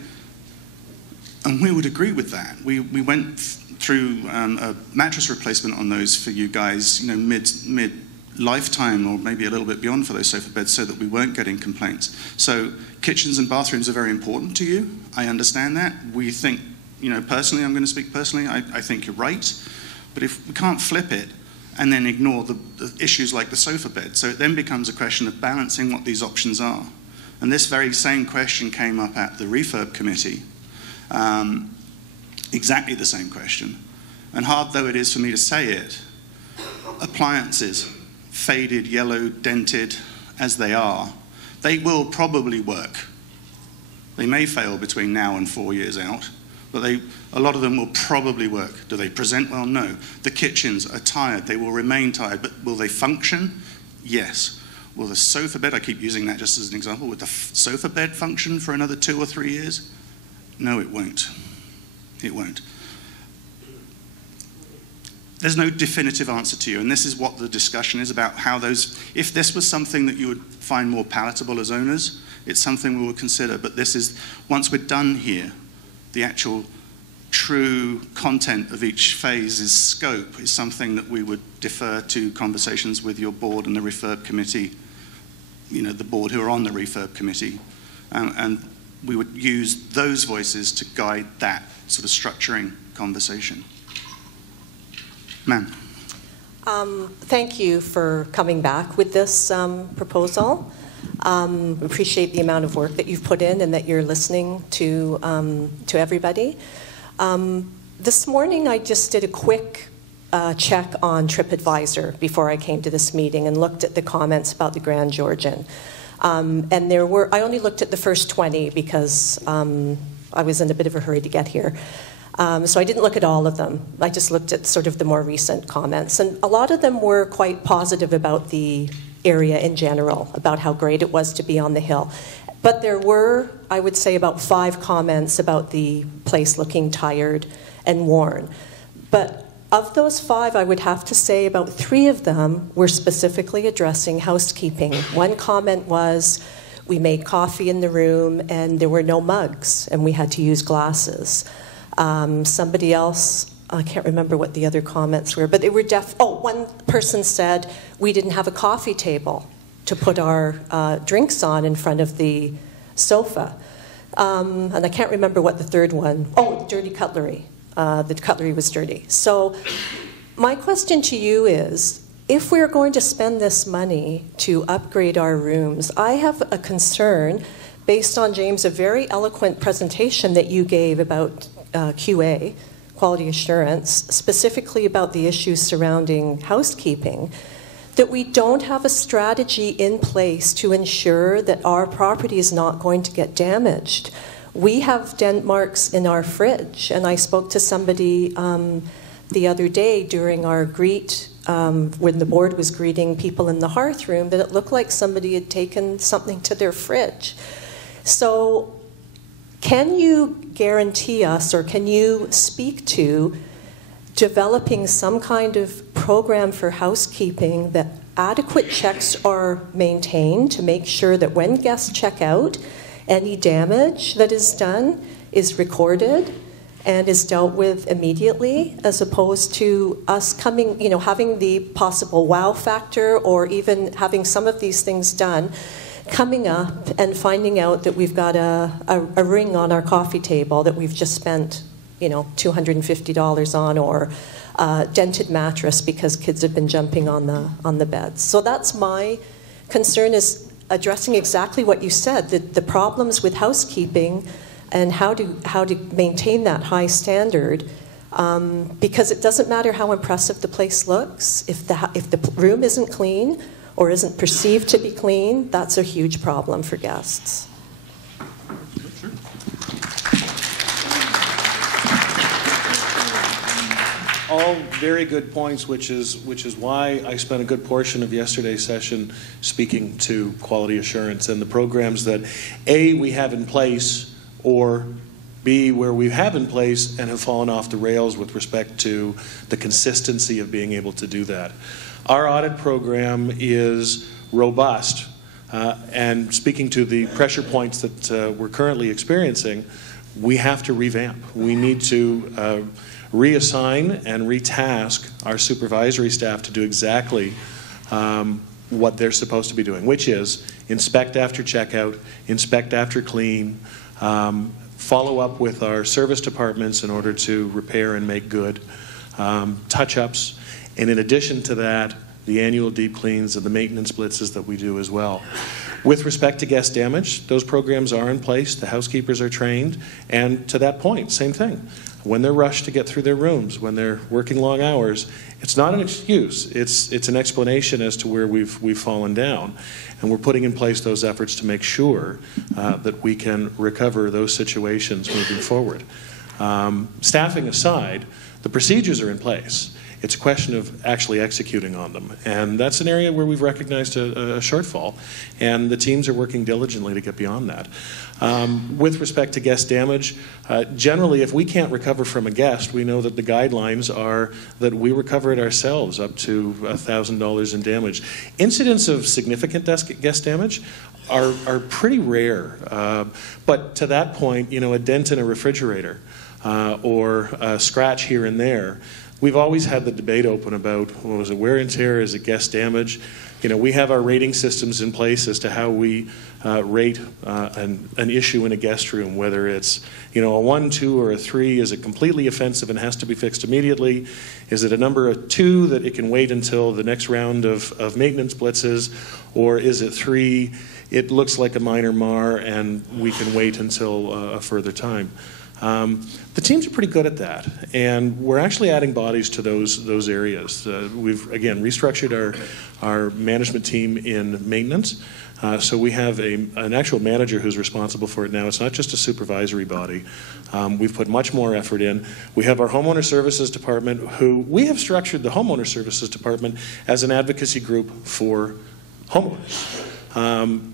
And we would agree with that. We went through a mattress replacement on those for you guys, you know, mid lifetime or maybe a little bit beyond for those sofa beds so that we weren't getting complaints. So kitchens and bathrooms are very important to you. I understand that. We think, you know, personally, I'm going to speak personally, I think you're right. But if we can't flip it and then ignore the issues like the sofa bed, so it then becomes a question of balancing what these options are. And this very same question came up at the refurb committee. Exactly the same question. And hard though it is for me to say it, appliances, faded, yellow, dented as they are, they will probably work. They may fail between now and 4 years out, but a lot of them will probably work. Do they present well? No. The kitchens are tired. They will remain tired, but will they function? Yes. Will the sofa bed, I keep using that just as an example, will the sofa bed function for another 2 or 3 years? No, it won't. It won't. There's no definitive answer to you, and this is what the discussion is about, how those, if this was something that you would find more palatable as owners, it's something we will consider, but this is, once we're done here, the actual true content of each phase's scope is something that we would defer to conversations with your board and the refurb committee, you know, the board who are on the refurb committee, and we would use those voices to guide that sort of structuring conversation. Ma'am. Thank you for coming back with this proposal. Appreciate the amount of work that you've put in and that you're listening to everybody. This morning I just did a quick check on TripAdvisor before I came to this meeting and looked at the comments about the Grand Georgian. And I only looked at the first 20 because I was in a bit of a hurry to get here. So I didn't look at all of them. I just looked at sort of the more recent comments. And a lot of them were quite positive about the area in general, about how great it was to be on the hill. But there were, I would say, about 5 comments about the place looking tired and worn. But of those 5, I would have to say about 3 of them were specifically addressing housekeeping. One comment was, we made coffee in the room and there were no mugs and we had to use glasses. Somebody else, I can't remember what the other comments were, but they were one person said we didn't have a coffee table to put our drinks on in front of the sofa. And I can't remember what the third one, dirty cutlery. The cutlery was dirty. So my question to you is, if we're going to spend this money to upgrade our rooms, I have a concern based on, James, a very eloquent presentation that you gave about QA, quality assurance, specifically about the issues surrounding housekeeping, that we don't have a strategy in place to ensure that our property is not going to get damaged. We have dent marks in our fridge, and I spoke to somebody the other day during our greet, when the board was greeting people in the hearth room, that it looked like somebody had taken something to their fridge. So can you guarantee us, or can you speak to developing some kind of program for housekeeping that adequate checks are maintained to make sure that when guests check out, Any damage that is done is recorded and is dealt with immediately, as opposed to us coming, having the possible wow factor, or even having some of these things done, coming up and finding out that we've got a ring on our coffee table that we've just spent, $250 on, or a dented mattress because kids have been jumping on the beds. So that's my concern, is addressing exactly what you said, the problems with housekeeping and how to maintain that high standard, because it doesn't matter how impressive the place looks. If the room isn't clean or isn't perceived to be clean, that's a huge problem for guests. All very good points, which is why I spent a good portion of yesterday's session speaking to quality assurance and the programs that A, we have in place, or B, where we have in place and have fallen off the rails with respect to the consistency of being able to do that. Our audit program is robust, and speaking to the pressure points that we're currently experiencing, we have to revamp. We need to reassign and retask our supervisory staff to do exactly what they're supposed to be doing, which is inspect after checkout, inspect after clean, follow up with our service departments in order to repair and make good, touch-ups, and in addition to that, the annual deep cleans and the maintenance blitzes that we do as well. With respect to guest damage, those programs are in place, the housekeepers are trained, and to that point, same thing. When they're rushed to get through their rooms, when they're working long hours, it's not an excuse. It's an explanation as to where we've fallen down. And we're putting in place those efforts to make sure that we can recover those situations moving forward. Staffing aside, the procedures are in place. It's a question of actually executing on them. And that's an area where we've recognized a shortfall, and the teams are working diligently to get beyond that. With respect to guest damage, generally, if we can't recover from a guest, we know that the guidelines are that we recover it ourselves up to $1,000 in damage. Incidents of significant guest damage are pretty rare. But to that point, a dent in a refrigerator or a scratch here and there, we've always had the debate open about, was it wear and tear, is it guest damage? We have our rating systems in place as to how we rate an issue in a guest room, whether it's a 1, 2, or a 3. Is it completely offensive and has to be fixed immediately? Is it a number of 2 that it can wait until the next round of maintenance blitzes? Or is it 3, it looks like a minor mar and we can wait until a further time? The teams are pretty good at that, and we're actually adding bodies to those areas. We've, again, restructured our management team in maintenance, so we have an actual manager who's responsible for it now. It's not just a supervisory body. We've put much more effort in. We have our homeowner services department, who we have structured the homeowner services department as an advocacy group for homeowners.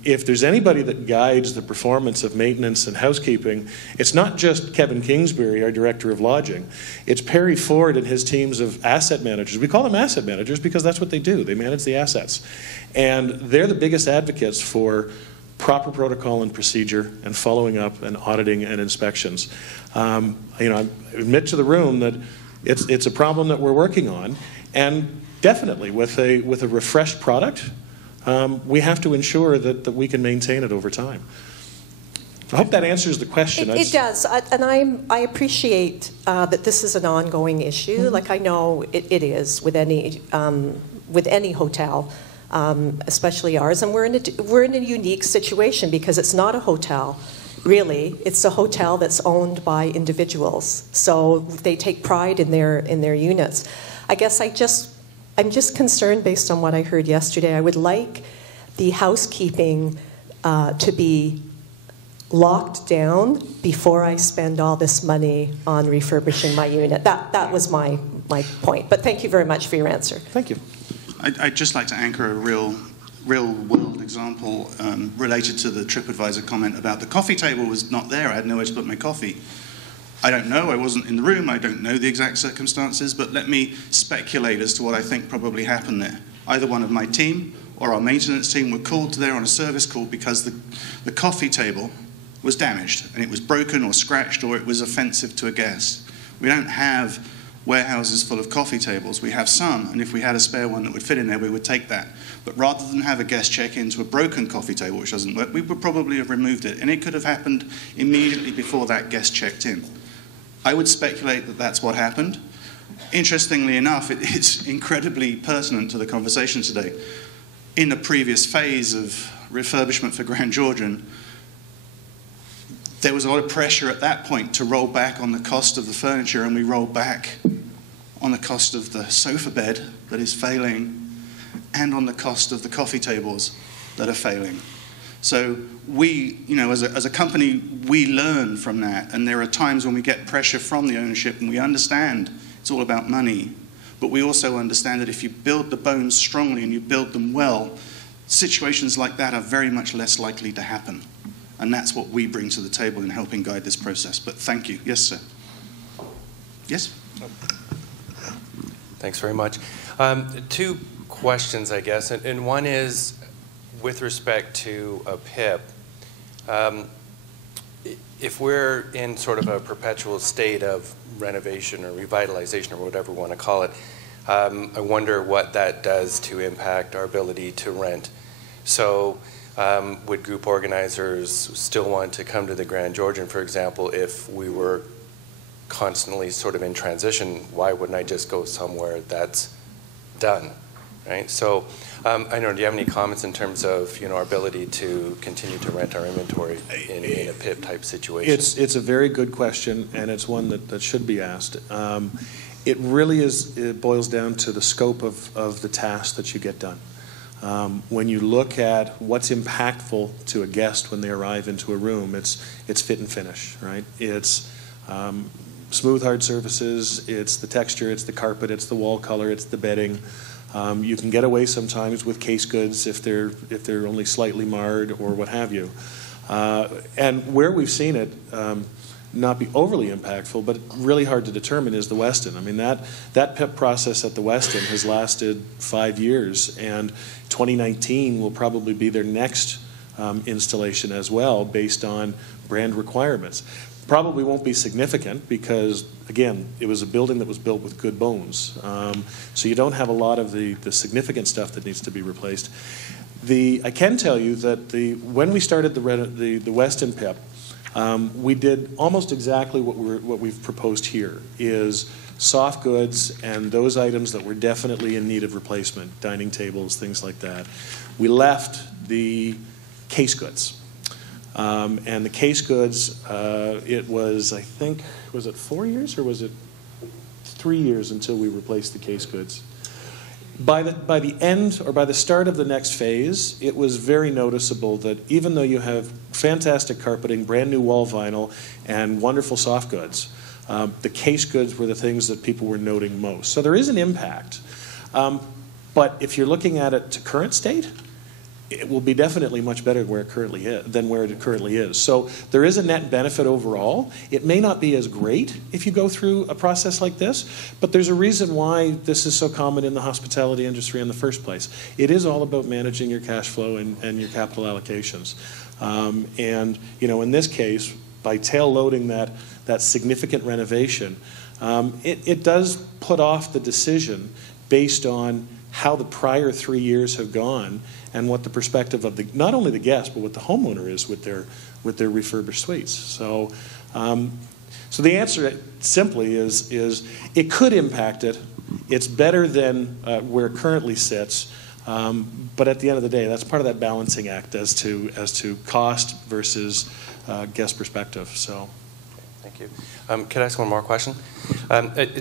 If there's anybody that guides the performance of maintenance and housekeeping, it's not just Kevin Kingsbury, our director of lodging. It's Perry Ford and his teams of asset managers. We call them asset managers because that's what they do. They manage the assets. And they're the biggest advocates for proper protocol and procedure and following up and auditing and inspections. I admit to the room that it's a problem that we're working on, and definitely with a refreshed product, we have to ensure that we can maintain it over time. I hope that answers the question. It does, and I appreciate that this is an ongoing issue. Mm-hmm. Like I know it is with any hotel, especially ours, and we're in a unique situation because it's not a hotel. Really, it's a hotel that's owned by individuals, so they take pride in their units. I guess I'm just concerned based on what I heard yesterday. I would like the housekeeping to be locked down before I spend all this money on refurbishing my unit. That was my point. But thank you very much for your answer. Thank you. I'd just like to anchor a real-world example related to the TripAdvisor comment about the coffee table was not there. I had nowhere to put my coffee. I don't know, I wasn't in the room, I don't know the exact circumstances, but let me speculate as to what I think probably happened there. Either one of my team or our maintenance team were called there on a service call because the coffee table was damaged, and it was broken or scratched or it was offensive to a guest. We don't have warehouses full of coffee tables. We have some, and if we had a spare one that would fit in there, we would take that. But rather than have a guest check into a broken coffee table which doesn't work, we would probably have removed it, and it could have happened immediately before that guest checked in. I would speculate that that's what happened. Interestingly enough, it's incredibly pertinent to the conversation today. In the previous phase of refurbishment for Grand Georgian, there was a lot of pressure at that point to roll back on the cost of the furniture, and we rolled back on the cost of the sofa bed that is failing and on the cost of the coffee tables that are failing. So we, as a company, we learn from that, and there are times when we get pressure from the ownership and we understand it's all about money, but we also understand that if you build the bones strongly and you build them well, situations like that are very much less likely to happen. And that's what we bring to the table in helping guide this process. But thank you. Yes, sir. Yes? Thanks very much. Two questions, I guess. And one is with respect to a PIP. If we're in sort of a perpetual state of renovation or revitalization or whatever we want to call it, I wonder what that does to impact our ability to rent. So would group organizers still want to come to the Grand Georgian, for example, if we were constantly sort of in transition? Why wouldn't I just go somewhere that's done, right? So I don't know, do you have any comments in terms of our ability to continue to rent our inventory in a PIP type situation? It's a very good question, and it's one that should be asked. It really is, it boils down to the scope of the task that you get done. When you look at what's impactful to a guest when they arrive into a room, it's fit and finish, right? It's smooth, hard surfaces, it's the texture, it's the carpet, it's the wall color, it's the bedding. You can get away sometimes with case goods if they're only slightly marred or what have you. And where we've seen it not be overly impactful, but really hard to determine, is the Westin. I mean, that PIP process at the Westin has lasted 5 years, and 2019 will probably be their next installation as well, based on brand requirements. Probably won't be significant because, again, it was a building that was built with good bones. So you don't have a lot of the significant stuff that needs to be replaced. I can tell you that when we started the Westin PIP, we did almost exactly what we've proposed here, is soft goods and those items that were definitely in need of replacement, dining tables, things like that. We left the case goods. And the case goods, it was, I think, was it 4 years or was it 3 years until we replaced the case goods? By the end or by the start of the next phase, it was very noticeable that even though you have fantastic carpeting, brand new wall vinyl, and wonderful soft goods, the case goods were the things that people were noting most. So there is an impact. But if you're looking at it to current state, it will be definitely much better than where it currently is. So there is a net benefit overall. It may not be as great if you go through a process like this, but there's a reason why this is so common in the hospitality industry in the first place. It is all about managing your cash flow and your capital allocations. And in this case, by tail loading that significant renovation, it does put off the decision based on how the prior 3 years have gone and what the perspective of not only the guest, but what the homeowner is with their refurbished suites. So the answer simply is it could impact it. It's better than where it currently sits, but at the end of the day, that's part of that balancing act as to cost versus guest perspective. So. Thank you. Could I ask one more question?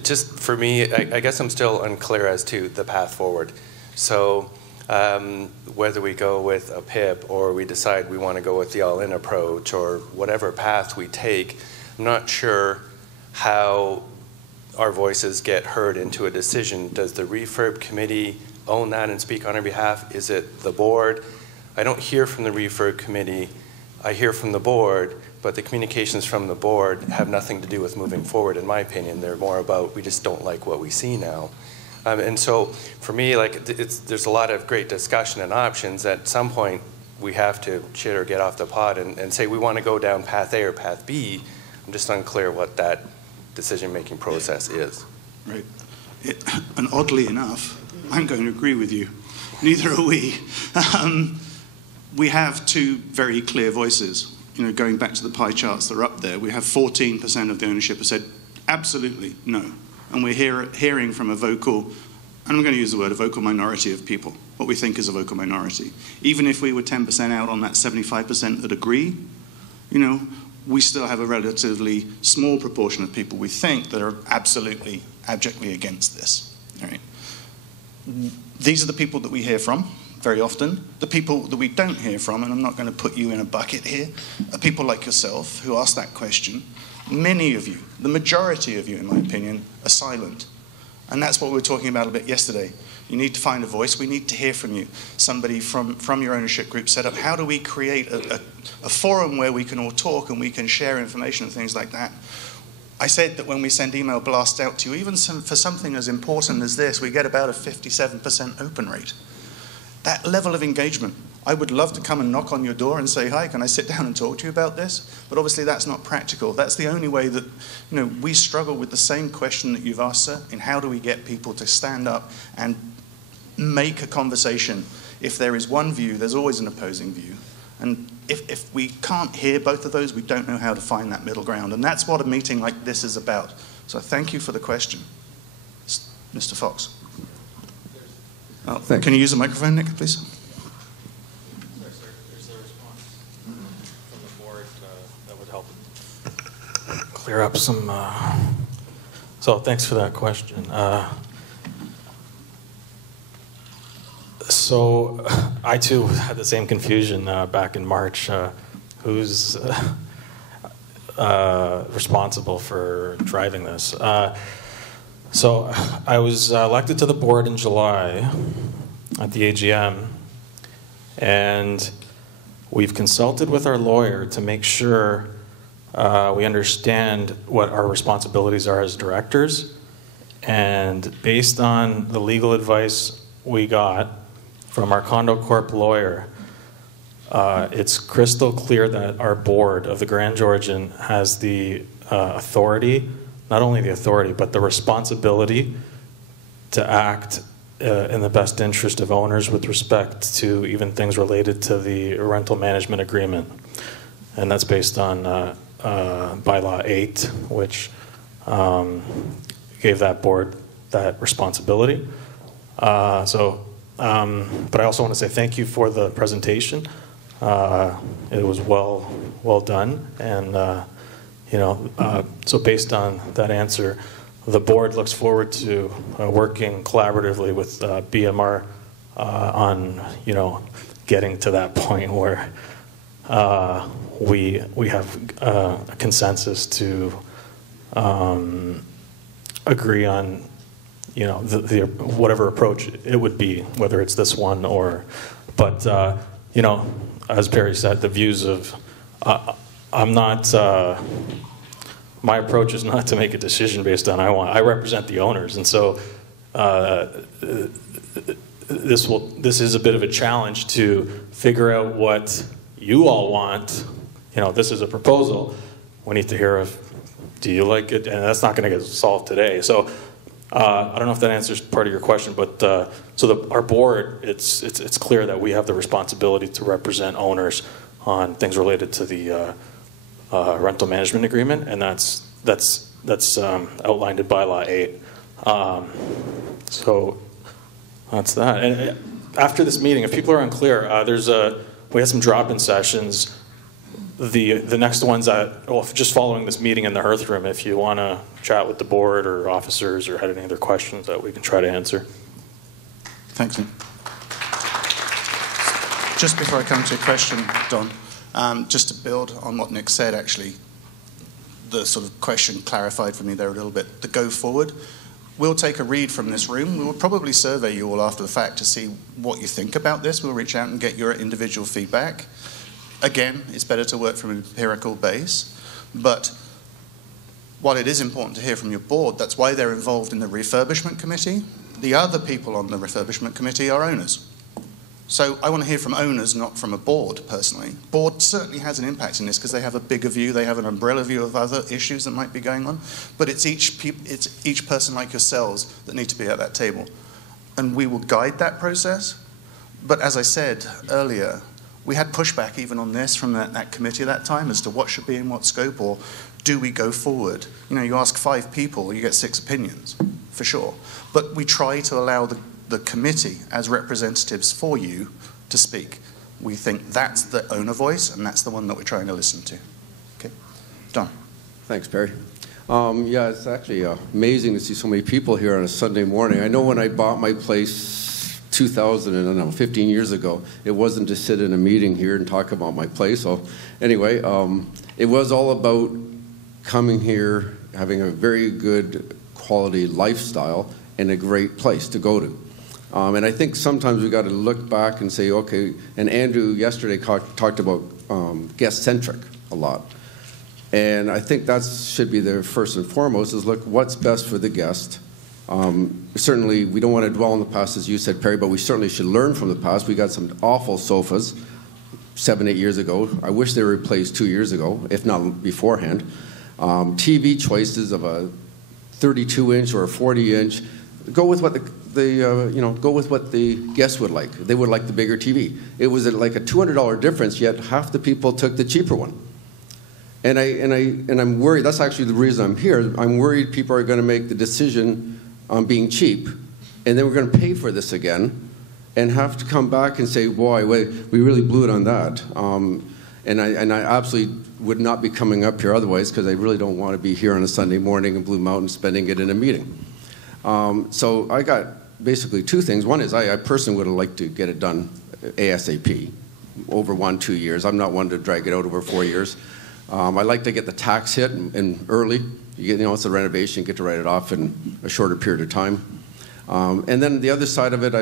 Just for me, I guess I'm still unclear as to the path forward. So whether we go with a PIP or we decide we want to go with the all-in approach or whatever path we take, I'm not sure how our voices get heard into a decision. Does the refurb committee own that and speak on our behalf? Is it the board? I don't hear from the refurb committee. I hear from the board, but the communications from the board have nothing to do with moving forward, in my opinion. They're more about, we just don't like what we see now. And so for me, there's a lot of great discussion and options. At some point, we have to shit or get off the pot and say we want to go down path A or path B. I'm just unclear what that decision-making process is. Right. And oddly enough, I'm going to agree with you. Neither are we. We have two very clear voices. You know, going back to the pie charts that are up there, we have 14% of the ownership have said absolutely no. And we're hearing from a vocal, and I'm going to use the word, a vocal minority of people, what we think is a vocal minority. Even if we were 10% out on that 75% that agree, you know, we still have a relatively small proportion of people we think that are absolutely, abjectly against this. All right. These are the people that we hear from very often. The people that we don't hear from, and I'm not going to put you in a bucket here, are people like yourself who ask that question. Many of you, the majority of you, in my opinion, are silent. And that's what we were talking about a bit yesterday. You need to find a voice. We need to hear from you. Somebody from your ownership group set up, how do we create a forum where we can all talk and we can share information and things like that? I said that when we send email blasts out to you, even for something as important as this, we get about a 57% open rate. That level of engagement. I would love to come and knock on your door and say, hi, can I sit down and talk to you about this? But obviously that's not practical. That's the only way that, you know, we struggle with the same question that you've asked, sir, in how do we get people to stand up and make a conversation. If there is one view, there's always an opposing view. And if we can't hear both of those, we don't know how to find that middle ground. And that's what a meeting like this is about. So thank you for the question. Mr. Fox. Oh, can you use a microphone, Nick, please? There's a response from the board that would help clear up some. So thanks for that question. So I too had the same confusion back in March. Who's responsible for driving this? So I was elected to the board in July at the AGM, and we've consulted with our lawyer to make sure we understand what our responsibilities are as directors. And based on the legal advice we got from our Condo Corp lawyer, it's crystal clear that our board of the Grand Georgian has the authority, not only the authority, but the responsibility to act in the best interest of owners with respect to even things related to the rental management agreement. And that's based on Bylaw 8, which gave that board that responsibility. But I also want to say thank you for the presentation. It was well done, and so based on that answer, the board looks forward to working collaboratively with BMR on getting to that point where we have a consensus to agree on the whatever approach it would be, whether it's this one or, but as Perry said, the views of I'm not. My approach is not to make a decision based on I represent the owners, and so this is a bit of a challenge to figure out what you all want. This is a proposal. We need to hear of, do you like it? And that's not going to get solved today. So I don't know if that answers part of your question, but our board, it's clear that we have the responsibility to represent owners on things related to the rental management agreement, and that's outlined in Bylaw 8. So that's that. And after this meeting, if people are unclear, we had some drop-in sessions. The next ones just following this meeting in the Hearth Room, if you want to chat with the board or officers or had any other questions that we can try to answer. Thanks, Nick. Just before I come to your question, Don, just to build on what Nick said, actually, the sort of question clarified for me there a little bit. The go forward, we'll take a read from this room. We will probably survey you all after the fact to see what you think about this. We'll reach out and get your individual feedback. Again, it's better to work from an empirical base, but while it is important to hear from your board, that's why they're involved in the refurbishment committee. The other people on the refurbishment committee are owners. So I want to hear from owners, not from a board, personally. Board certainly has an impact in this because they have a bigger view, they have an umbrella view of other issues that might be going on, but it's each person like yourselves that need to be at that table. And we will guide that process, but as I said earlier, we had pushback even on this from that committee at that time as to what should be in what scope, or do we go forward? You know, you ask 5 people, you get 6 opinions, for sure. But we try to allow the committee as representatives for you to speak. We think that's the owner voice, and that's the one that we're trying to listen to. Okay, Don. Thanks, Perry. Yeah, it's actually amazing to see so many people here on a Sunday morning. I know when I bought my place 15 years ago, it wasn't to sit in a meeting here and talk about my place. So anyway, it was all about coming here, having a very good quality lifestyle and a great place to go to. And I think sometimes we got to look back and say, okay, and Andrew yesterday talked about guest-centric a lot. And I think that should be the first and foremost, is look what's best for the guest. Certainly, we don't want to dwell on the past, as you said, Perry, but we certainly should learn from the past. We got some awful sofas 7, 8 years ago. I wish they were replaced 2 years ago, if not beforehand. TV choices of a 32-inch or a 40-inch. Go with what go with what the guests would like. They would like the bigger TV. It was like a $200 difference, yet half the people took the cheaper one. And I'm worried. That's actually the reason I'm here. I'm worried people are going to make the decision on being cheap, and then we're going to pay for this again, and have to come back and say, "Boy, we really blew it on that." And I absolutely would not be coming up here otherwise, because I really don't want to be here on a Sunday morning in Blue Mountain spending it in a meeting. So I got basically 2 things. One is I personally would have liked to get it done ASAP, over 1-2 years. I'm not one to drag it out over 4 years. I like to get the tax hit in early. It's a renovation, you get to write it off in a shorter period of time. And then the other side of it,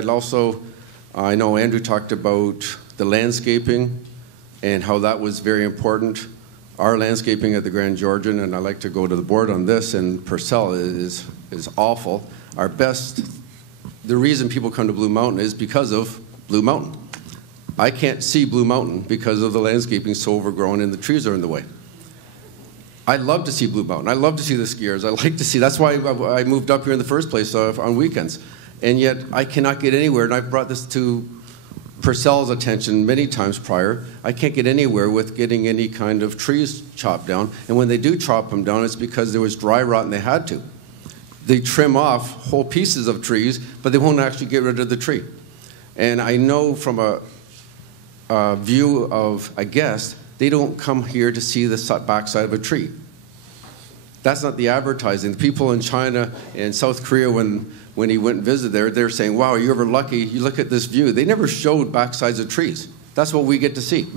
I know Andrew talked about the landscaping and how that was very important. Our landscaping at the Grand Georgian, and I like to go to the board on this, and Purcell is awful. The reason people come to Blue Mountain is because of Blue Mountain. I can't see Blue Mountain because of the landscaping so overgrown and the trees are in the way. I love to see Blue Mountain. I love to see the skiers. I like to see. That's why I moved up here in the first place on weekends. And yet I cannot get anywhere. And I've brought this to Purcell's attention many times prior. I can't get anywhere with getting any kind of trees chopped down. And when they do chop them down, it's because there was dry rot and they had to. They trim off whole pieces of trees, but they won't actually get rid of the tree. And I know from a view of a guest, they don't come here to see the backside of a tree. That's not the advertising. The people in China and South Korea, when he went and visited there, they're saying, wow, are you ever lucky? You look at this view. They never showed backsides of trees. That's what we get to see.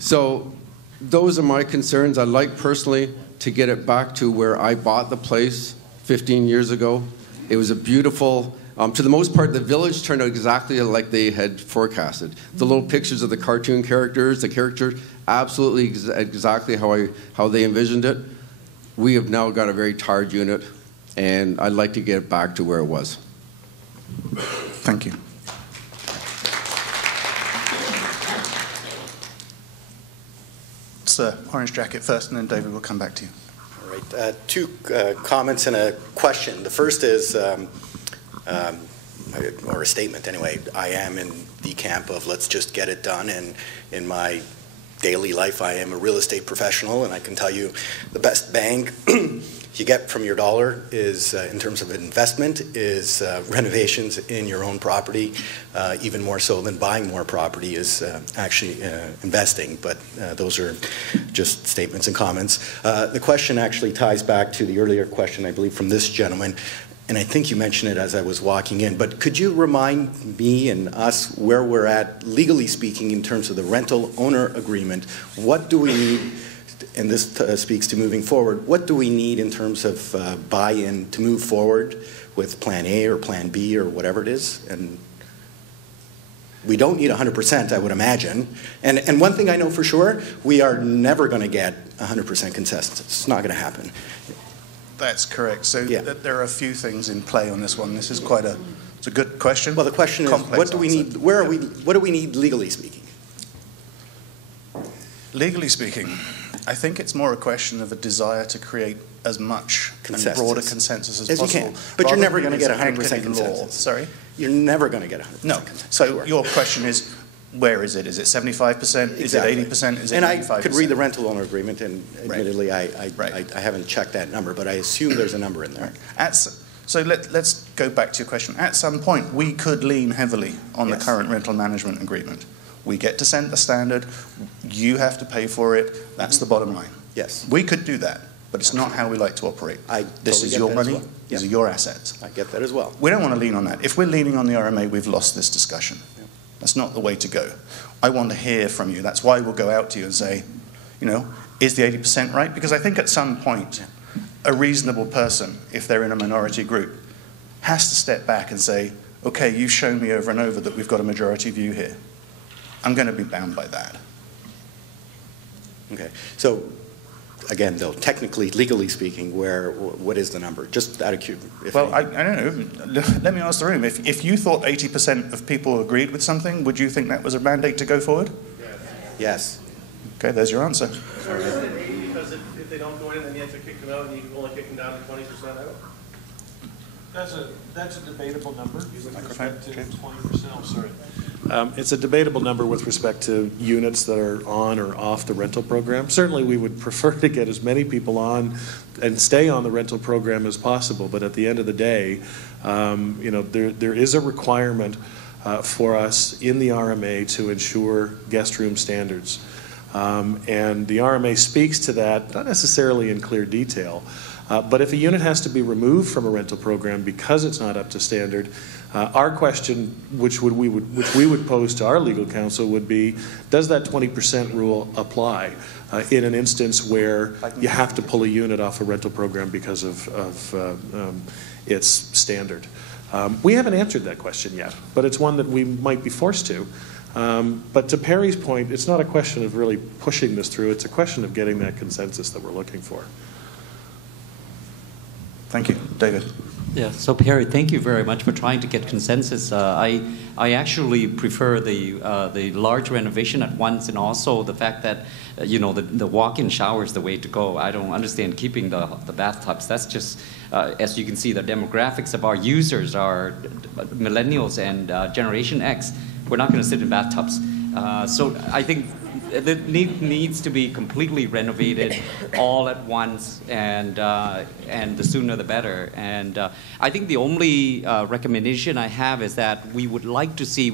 So those are my concerns. I'd like personally to get it back to where I bought the place 15 years ago. It was a beautiful, to the most part, the village turned out exactly like they had forecasted. The little pictures of the cartoon characters, the characters, absolutely exactly how they envisioned it. We have now got a very tired unit, and I'd like to get it back to where it was. Thank you. Sir, orange jacket first, and then David will come back to you. All right. 2 comments and a question. The first is, or a statement anyway, I am in the camp of let's just get it done, and in my daily life I am a real estate professional, and I can tell you the best bang you get from your dollar is, in terms of investment, is renovations in your own property, even more so than buying more property is actually investing, but those are just statements and comments. The question actually ties back to the earlier question, I believe, from this gentleman, and I think you mentioned it as I was walking in, but could you remind me and us where we're at, legally speaking, in terms of the rental owner agreement? What do we need, and this speaks to moving forward, what do we need in terms of buy-in to move forward with Plan A or Plan B or whatever it is? And we don't need 100%, I would imagine. And one thing I know for sure, we are never going to get 100% consensus. It's not going to happen. That's correct. So yeah. There are a few things in play on this one. This is quite a It's a good question. Well, the question is, what do we need, what do we need legally speaking? Legally speaking, I think it's more a question of a desire to create as much and broader consensus as possible. You can. But you're never going to get 100% consensus. Sorry? You're never going to get 100% No. consensus. So your question is, where is it? Is it 75%? Is it 80%? Is it 95%? And I could read the rental owner agreement, and admittedly, I haven't checked that number, but I assume there's a number in there. So let's go back to your question. At some point, we could lean heavily on the current rental management agreement. We get to set the standard. You have to pay for it. That's the bottom line. Yes. We could do that, but it's not how we like to operate. This is your money. These are your assets. I get that as well. We don't want to lean on that. If we're leaning on the RMA, we've lost this discussion. That's not the way to go. I want to hear from you. That's why we'll go out to you and say, is the 80% right? Because I think at some point, a reasonable person, if they're in a minority group, has to step back and say, okay, you've shown me over and over that we've got a majority view here. I'm going to be bound by that. Okay. So, again, though, technically, legally speaking, what is the number? Just out of curiosity. Well, I don't know. Let me ask the room. If you thought 80% of people agreed with something, would you think that was a mandate to go forward? Yes. Okay, there's your answer. Or is it 80 because if they don't go in, then you have to kick them out, and you can only kick them down to 20% out? That's a debatable number with respect to 20%. Oh, sorry. It's a debatable number with respect to units that are on or off the rental program. Certainly, we would prefer to get as many people on and stay on the rental program as possible. But at the end of the day, there is a requirement for us in the RMA to ensure guest room standards. And the RMA speaks to that, not necessarily in clear detail, but if a unit has to be removed from a rental program because it's not up to standard, our question, which we would pose to our legal counsel, would be: does that 20% rule apply in an instance where you have to pull a unit off a rental program because of its standard? We haven't answered that question yet, but it's one that we might be forced to. But to Perry's point, it's not a question of really pushing this through. It's a question of getting that consensus that we're looking for. Thank you. David. Yeah, so Perry, thank you very much for trying to get consensus. I actually prefer the large renovation at once, and also the fact that the walk-in shower is the way to go. I don't understand keeping the bathtubs. That's just, as you can see, the demographics of our users are millennials and Generation X. We're not going to sit in bathtubs. So I think it needs to be completely renovated all at once, and the sooner the better. And I think the only recommendation I have is that we would like to see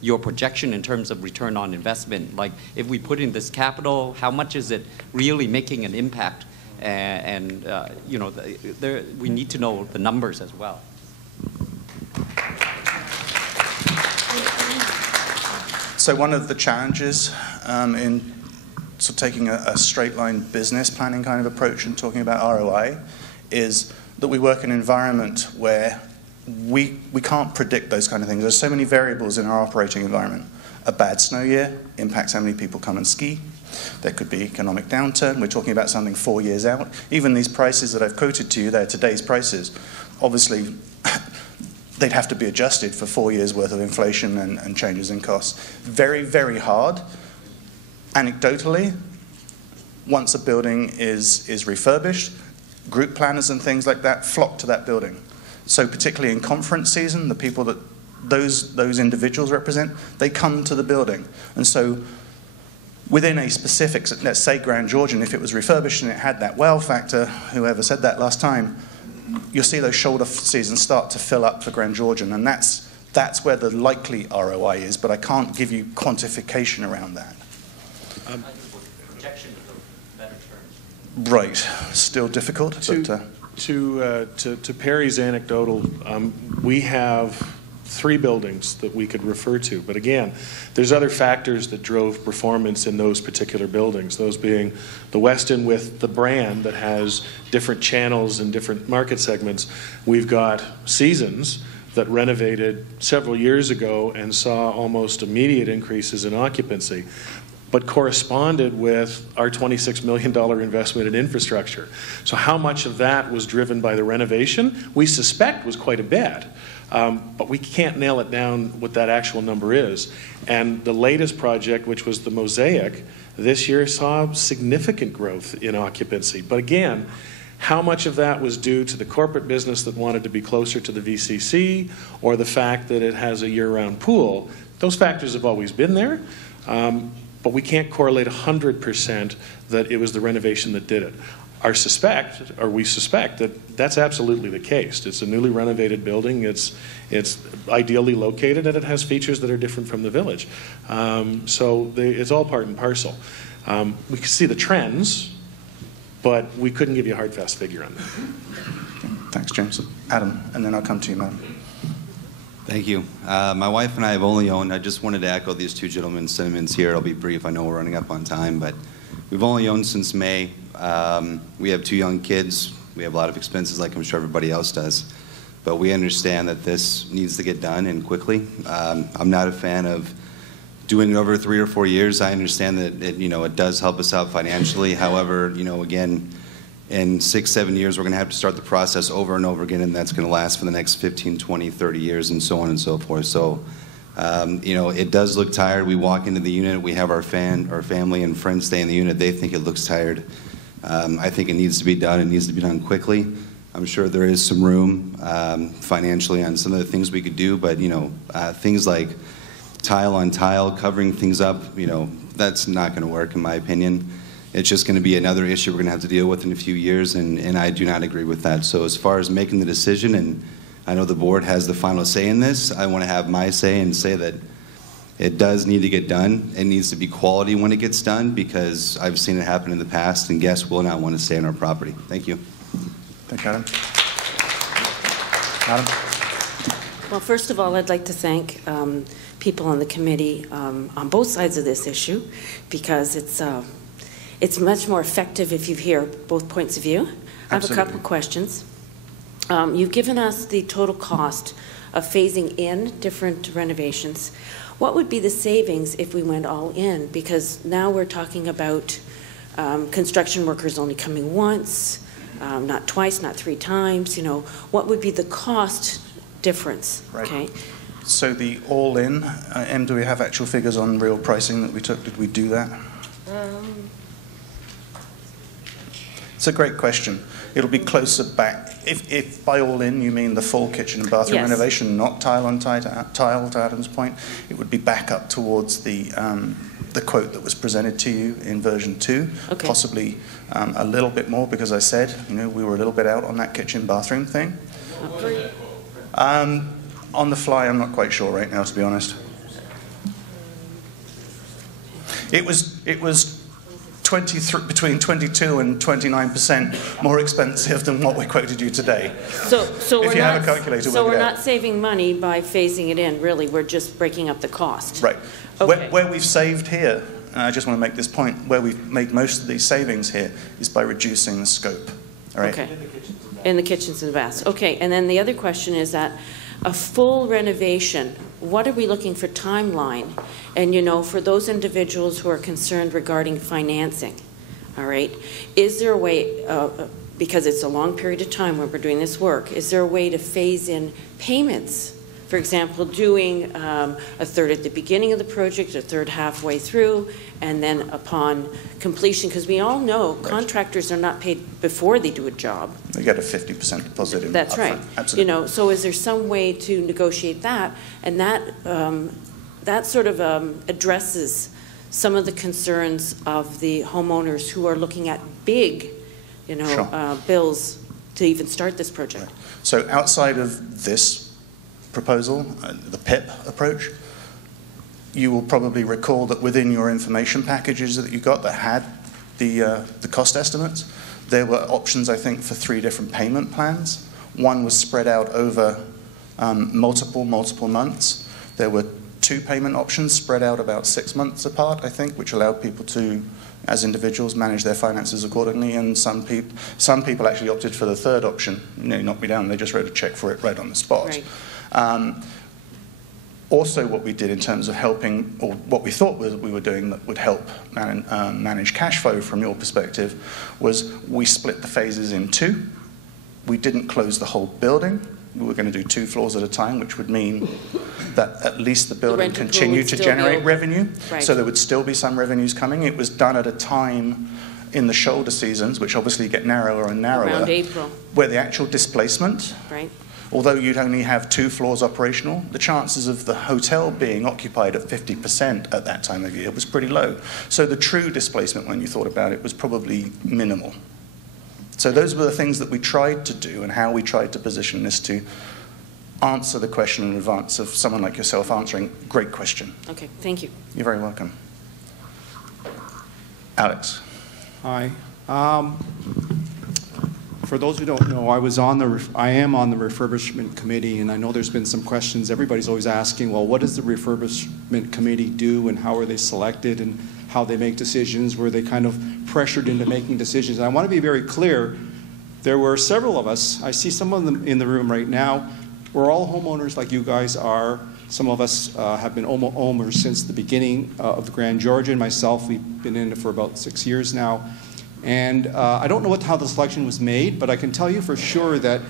your projection in terms of return on investment. Like, if we put in this capital, how much is it really making an impact? We need to know the numbers as well. So one of the challenges in sort of taking a straight line business planning kind of approach and talking about ROI is that we work in an environment where we can't predict those kind of things. There's so many variables in our operating environment. A bad snow year impacts how many people come and ski. There could be economic downturn. We're talking about something 4 years out. Even these prices that I've quoted to you, they're today's prices. Obviously, they'd have to be adjusted for 4 years' worth of inflation and changes in costs. Very, very hard. Anecdotally, once a building is refurbished, group planners and things like that flock to that building. So particularly in conference season, the people that those individuals represent, they come to the building. And so within a specific, let's say Grand Georgian, if it was refurbished and it had that wow factor, whoever said that last time, you'll see those shoulder seasons start to fill up for Grand Georgian, and that's where the likely ROI is, but I can't give you quantification around that. Right, still difficult. To Perry's anecdotal, we have 3 buildings that we could refer to, but again, there's other factors that drove performance in those particular buildings, those being the Westin with the brand that has different channels and different market segments. We've got Seasons that renovated several years ago and saw almost immediate increases in occupancy, but corresponded with our $26 million investment in infrastructure. So how much of that was driven by the renovation? We suspect was quite a bit. But we can't nail it down what that actual number is. And the latest project, which was the Mosaic, this year saw significant growth in occupancy. But again, how much of that was due to the corporate business that wanted to be closer to the VCC, or the fact that it has a year-round pool? Those factors have always been there, but we can't correlate 100% that it was the renovation that did it. We suspect that that's absolutely the case. It's a newly renovated building. It's ideally located, and it has features that are different from the village. It's all part and parcel. We can see the trends, but we couldn't give you a hard, fast figure on that. Thanks, James. Adam, and then I'll come to you, madam. Thank you. My wife and I have only owned, I just wanted to echo these two gentlemen's sentiments here. I'll be brief. I know we're running up on time, but we've only owned since May. We have 2 young kids. We have a lot of expenses like I'm sure everybody else does. But we understand that this needs to get done, and quickly. I'm not a fan of doing it over 3 or 4 years. I understand that it does help us out financially. However, again, in 6, 7 years, we're going to have to start the process over and over again, and that's going to last for the next 15, 20, 30 years, and so on and so forth. So, it does look tired. We walk into the unit, we have our family and friends stay in the unit. They think it looks tired. I think it needs to be done. It needs to be done quickly. I'm sure there is some room financially on some of the things we could do, but things like tile on tile, covering things up, that's not going to work in my opinion. It's just going to be another issue we're going to have to deal with in a few years, and I do not agree with that. So as far as making the decision, and I know the board has the final say in this, I want to have my say and say that it does need to get done. It needs to be quality when it gets done, because I've seen it happen in the past, and guests will not want to stay on our property. Thank you. Thank you, Adam. Adam? Well, first of all, I'd like to thank people on the committee on both sides of this issue, because it's much more effective if you hear both points of view. I have a couple questions. You've given us the total cost of phasing in different renovations. What would be the savings if we went all in? Because now we're talking about construction workers only coming once, not twice, not 3 times. What would be the cost difference? Right. Okay. So the all-in, Em, do we have actual figures on real pricing that we took? Did we do that? It's a great question. It'll be closer back. If by all in you mean the full kitchen and bathroom renovation, not tile on tile, to Adam's point, it would be back up towards the quote that was presented to you in version 2, possibly a little bit more, because I said, we were a little bit out on that kitchen bathroom thing. On the fly, I'm not quite sure right now, to be honest. It was between 22 and 29% more expensive than what we quoted you today. So if you have a calculator, we're not saving money by phasing it in, really. We're just breaking up the cost. Right. Okay. Where we've saved here, and I just want to make this point, where we've made most of these savings here is by reducing the scope. All right? Okay. In the kitchens and baths. Okay, and then the other question is that a full renovation, what are we looking for timeline? And for those individuals who are concerned regarding financing, all right, is there a way, because it's a long period of time when we're doing this work, is there a way to phase in payments? For example, doing a third at the beginning of the project, a third halfway through, and then upon completion, because we all know contractors are not paid before they do a job. They get a 50% deposit in. That's right. Absolutely. So is there some way to negotiate that? And that sort of addresses some of the concerns of the homeowners who are looking at big, bills to even start this project. Right. So outside of this proposal, the PIP approach, you will probably recall that within your information packages that you got that had the cost estimates, there were options, I think, for 3 different payment plans. One was spread out over multiple months. There were 2 payment options spread out about 6 months apart, I think, which allowed people to, as individuals, manage their finances accordingly. And some people actually opted for the 3rd option. Knock me down. They just wrote a check for it right on the spot. Right. Also, what we did in terms of helping, or what we thought we were doing that would help manage cash flow from your perspective, was we split the phases in 2. We didn't close the whole building. we were going to do 2 floors at a time, which would mean that at least the building rental pool continued would to still be generate open. revenue. Right. So there would still be some revenues coming. It was done at a time in the shoulder seasons, which obviously get narrower and narrower, Around April, where the actual displacement, right? although you'd only have 2 floors operational, the chances of the hotel being occupied at 50% at that time of year was pretty low. So the true displacement, when you thought about it, was probably minimal. So those were the things that we tried to do and how we tried to position this to answer the question in advance of someone like yourself answering. Great question. Okay, thank you. You're very welcome. Alex. Hi. For those who don't know, I am on the refurbishment committee, and I know there's been some questions. Everybody's always asking, well, what does the refurbishment committee do, and how are they selected, and how they make decisions? Were they kind of pressured into making decisions? And I want to be very clear. There were several of us. I see some of them in the room right now. We're all homeowners like you guys are. Some of us have been owners since the beginning of the Grand Georgian. Myself, we've been in it for about 6 years now. And I don't know how the selection was made, but I can tell you for sure that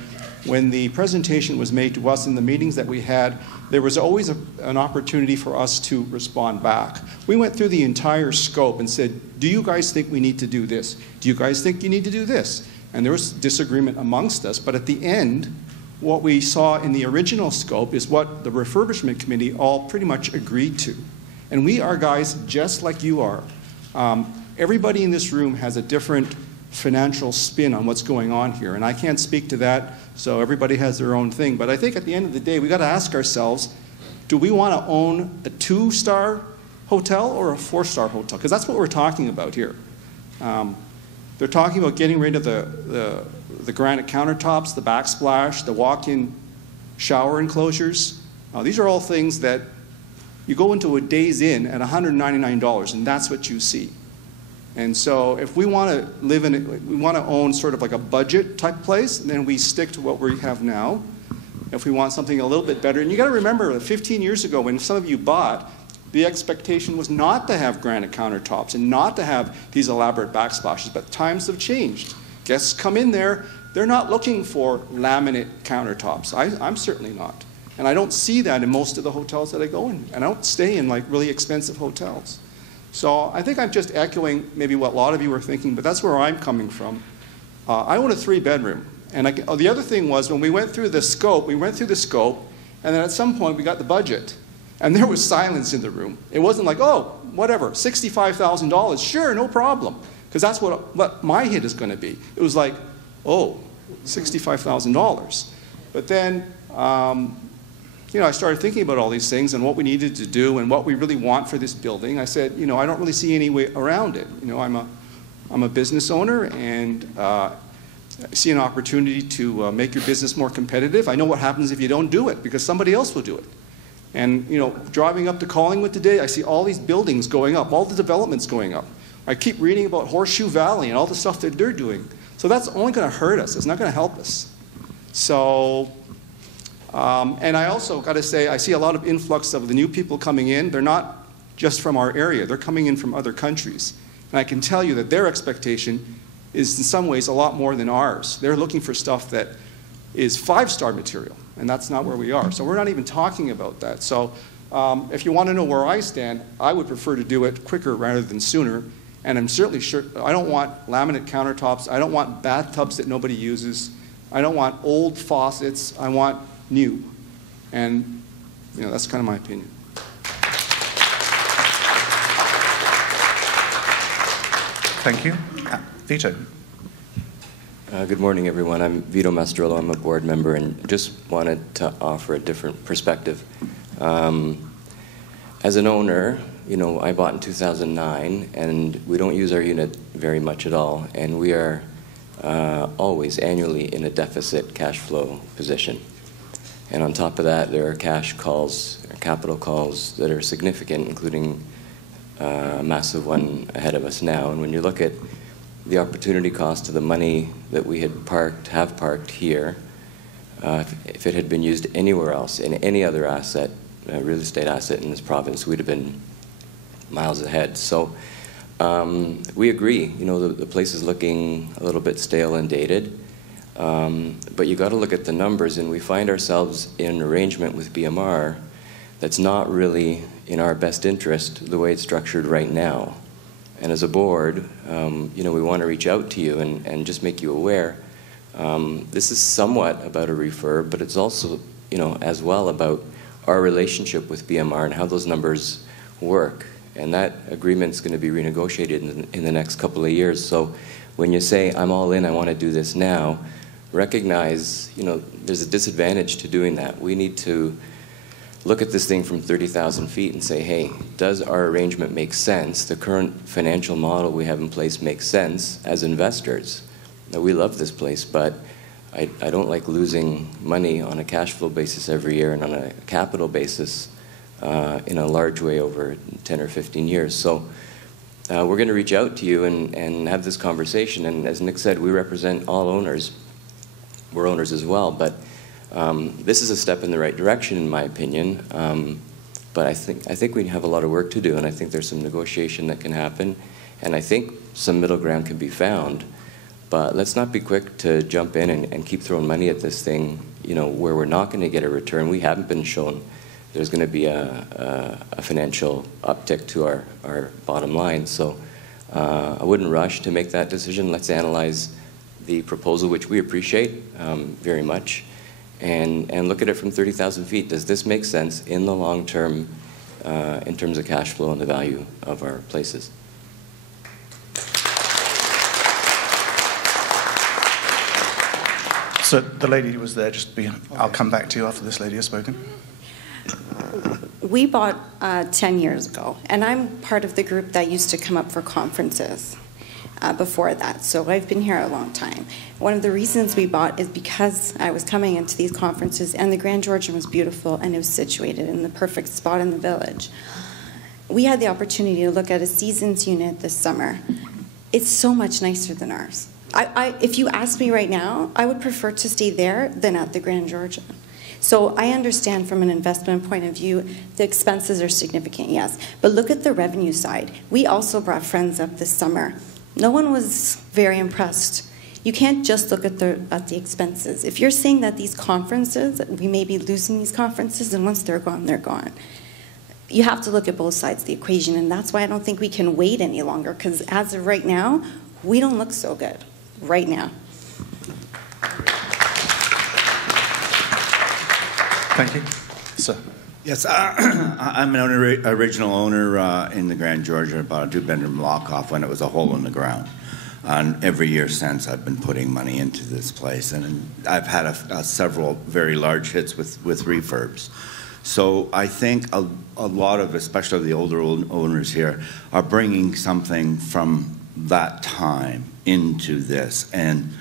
when the presentation was made to us in the meetings that we had, there was always an opportunity for us to respond back. We went through the entire scope and said, do you guys think we need to do this? Do you guys think you need to do this? And there was disagreement amongst us, but at the end, what we saw in the original scope is what the refurbishment committee all pretty much agreed to. And we are guys just like you are. Everybody in this room has a different financial spin on what's going on here, and I can't speak to that, so everybody has their own thing. But I think at the end of the day, we got to ask ourselves, do we want to own a 2-star hotel or a 4-star hotel? Because that's what we're talking about here. They're talking about getting rid of the granite countertops, the backsplash, the walk-in shower enclosures. These are all things that you go into a Days Inn at $199, and that's what you see. And so if we want to we want to own sort of like a budget type place, then we stick to what we have now. If we want something a little bit better, and you got to remember that 15 years ago when some of you bought, the expectation was not to have granite countertops and not to have these elaborate backsplashes, but times have changed. Guests come in there, they're not looking for laminate countertops. I'm certainly not. And I don't see that in most of the hotels that I go in. And I don't stay in like really expensive hotels. So I think I'm just echoing maybe what a lot of you were thinking, but that's where I'm coming from. I own a 3-bedroom. And the other thing was when we went through the scope, and then at some point we got the budget. And there was silence in the room. It wasn't like, oh, whatever, $65,000, sure, no problem. Because that's what my hit is going to be. It was like, oh, $65,000. But then, I started thinking about all these things and what we needed to do and what we really want for this building. I said, I don't really see any way around it. I'm a business owner, and I see an opportunity to make your business more competitive. I know what happens if you don't do it, because somebody else will do it. And, driving up to Collingwood today, I see all these buildings going up, all the developments going up. I keep reading about Horseshoe Valley and all the stuff that they're doing. So that's only going to hurt us. It's not going to help us. So, and I also got to say, I see a lot of influx of the new people coming in. They're not just from our area. They're coming in from other countries. And I can tell you that their expectation is in some ways a lot more than ours. They're looking for stuff that is 5-star material, and that's not where we are. So we're not even talking about that. So if you want to know where I stand, I would prefer to do it quicker rather than sooner. And I'm certainly sure, I don't want laminate countertops. I don't want bathtubs that nobody uses. I don't want old faucets. I want new. And, that's kind of my opinion. Thank you. Vito. Good morning, everyone. I'm Vito Mastrillo. I'm a board member, and just wanted to offer a different perspective. As an owner, I bought in 2009, and we don't use our unit very much at all, and we are always annually in a deficit cash flow position. And on top of that, there are cash calls, capital calls that are significant, including a massive one ahead of us now. And when you look at the opportunity cost of the money that we have parked here, if it had been used anywhere else, in any other asset, real estate asset in this province, we'd have been miles ahead. So we agree, the place is looking a little bit stale and dated. But you got to look at the numbers, and we find ourselves in an arrangement with BMR that's not really in our best interest the way it's structured right now. And as a board, we want to reach out to you and just make you aware. This is somewhat about a refurb, but it's also, as well about our relationship with BMR and how those numbers work. And that agreement's going to be renegotiated in the next couple of years. So when you say, I'm all in, I want to do this now, recognize, there's a disadvantage to doing that. We need to look at this thing from 30,000 feet and say, hey, does our arrangement make sense? The current financial model we have in place makes sense as investors. Now, we love this place, but I don't like losing money on a cash flow basis every year and on a capital basis in a large way over 10 or 15 years. So we're going to reach out to you and have this conversation. And as Nick said, we represent all owners. We're owners as well, but this is a step in the right direction, in my opinion. But I think we have a lot of work to do, and I think there's some negotiation that can happen, and I think some middle ground can be found. But let's not be quick to jump in and keep throwing money at this thing, where we're not going to get a return. We haven't been shown there's going to be a financial uptick to our bottom line. So I wouldn't rush to make that decision. Let's analyze the proposal, which we appreciate very much, and look at it from 30,000 feet. Does this make sense in the long term in terms of cash flow and the value of our places? So the lady who was there, I'll come back to you after this lady has spoken. We bought 10 years ago, and I'm part of the group that used to come up for conferences before that, so I've been here a long time. One of the reasons we bought is because I was coming into these conferences, and the Grand Georgian was beautiful, and it was situated in the perfect spot in the village. We had the opportunity to look at a seasons unit this summer. It's so much nicer than ours. If you ask me right now, I would prefer to stay there than at the Grand Georgian. So I understand from an investment point of view, the expenses are significant, yes. But look at the revenue side. We also brought friends up this summer. No one was very impressed. You can't just look at the expenses. If you're saying that these conferences, we may be losing these conferences, and once they're gone, they're gone. You have to look at both sides of the equation, and that's why I don't think we can wait any longer, because as of right now, we don't look so good right now. Thank you. Sir. Yes, I'm an original owner in the Grand Georgian, about a 2-bedroom lock-off when it was a hole in the ground. And every year since, I've been putting money into this place, and I've had several very large hits with refurbs. So I think a lot of, especially the older owners here, are bringing something from that time into this, and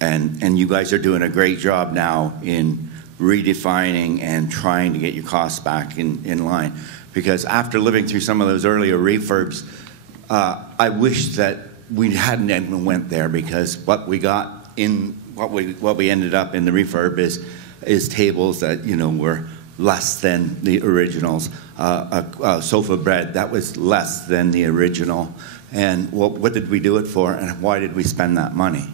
you guys are doing a great job now in redefining and trying to get your costs back in line. Because after living through some of those earlier refurbs, I wish that we hadn't even went there, because what we got in what we ended up in the refurb is tables that were less than the originals. A sofa bed that was less than the original. And what did we do it for, and why did we spend that money?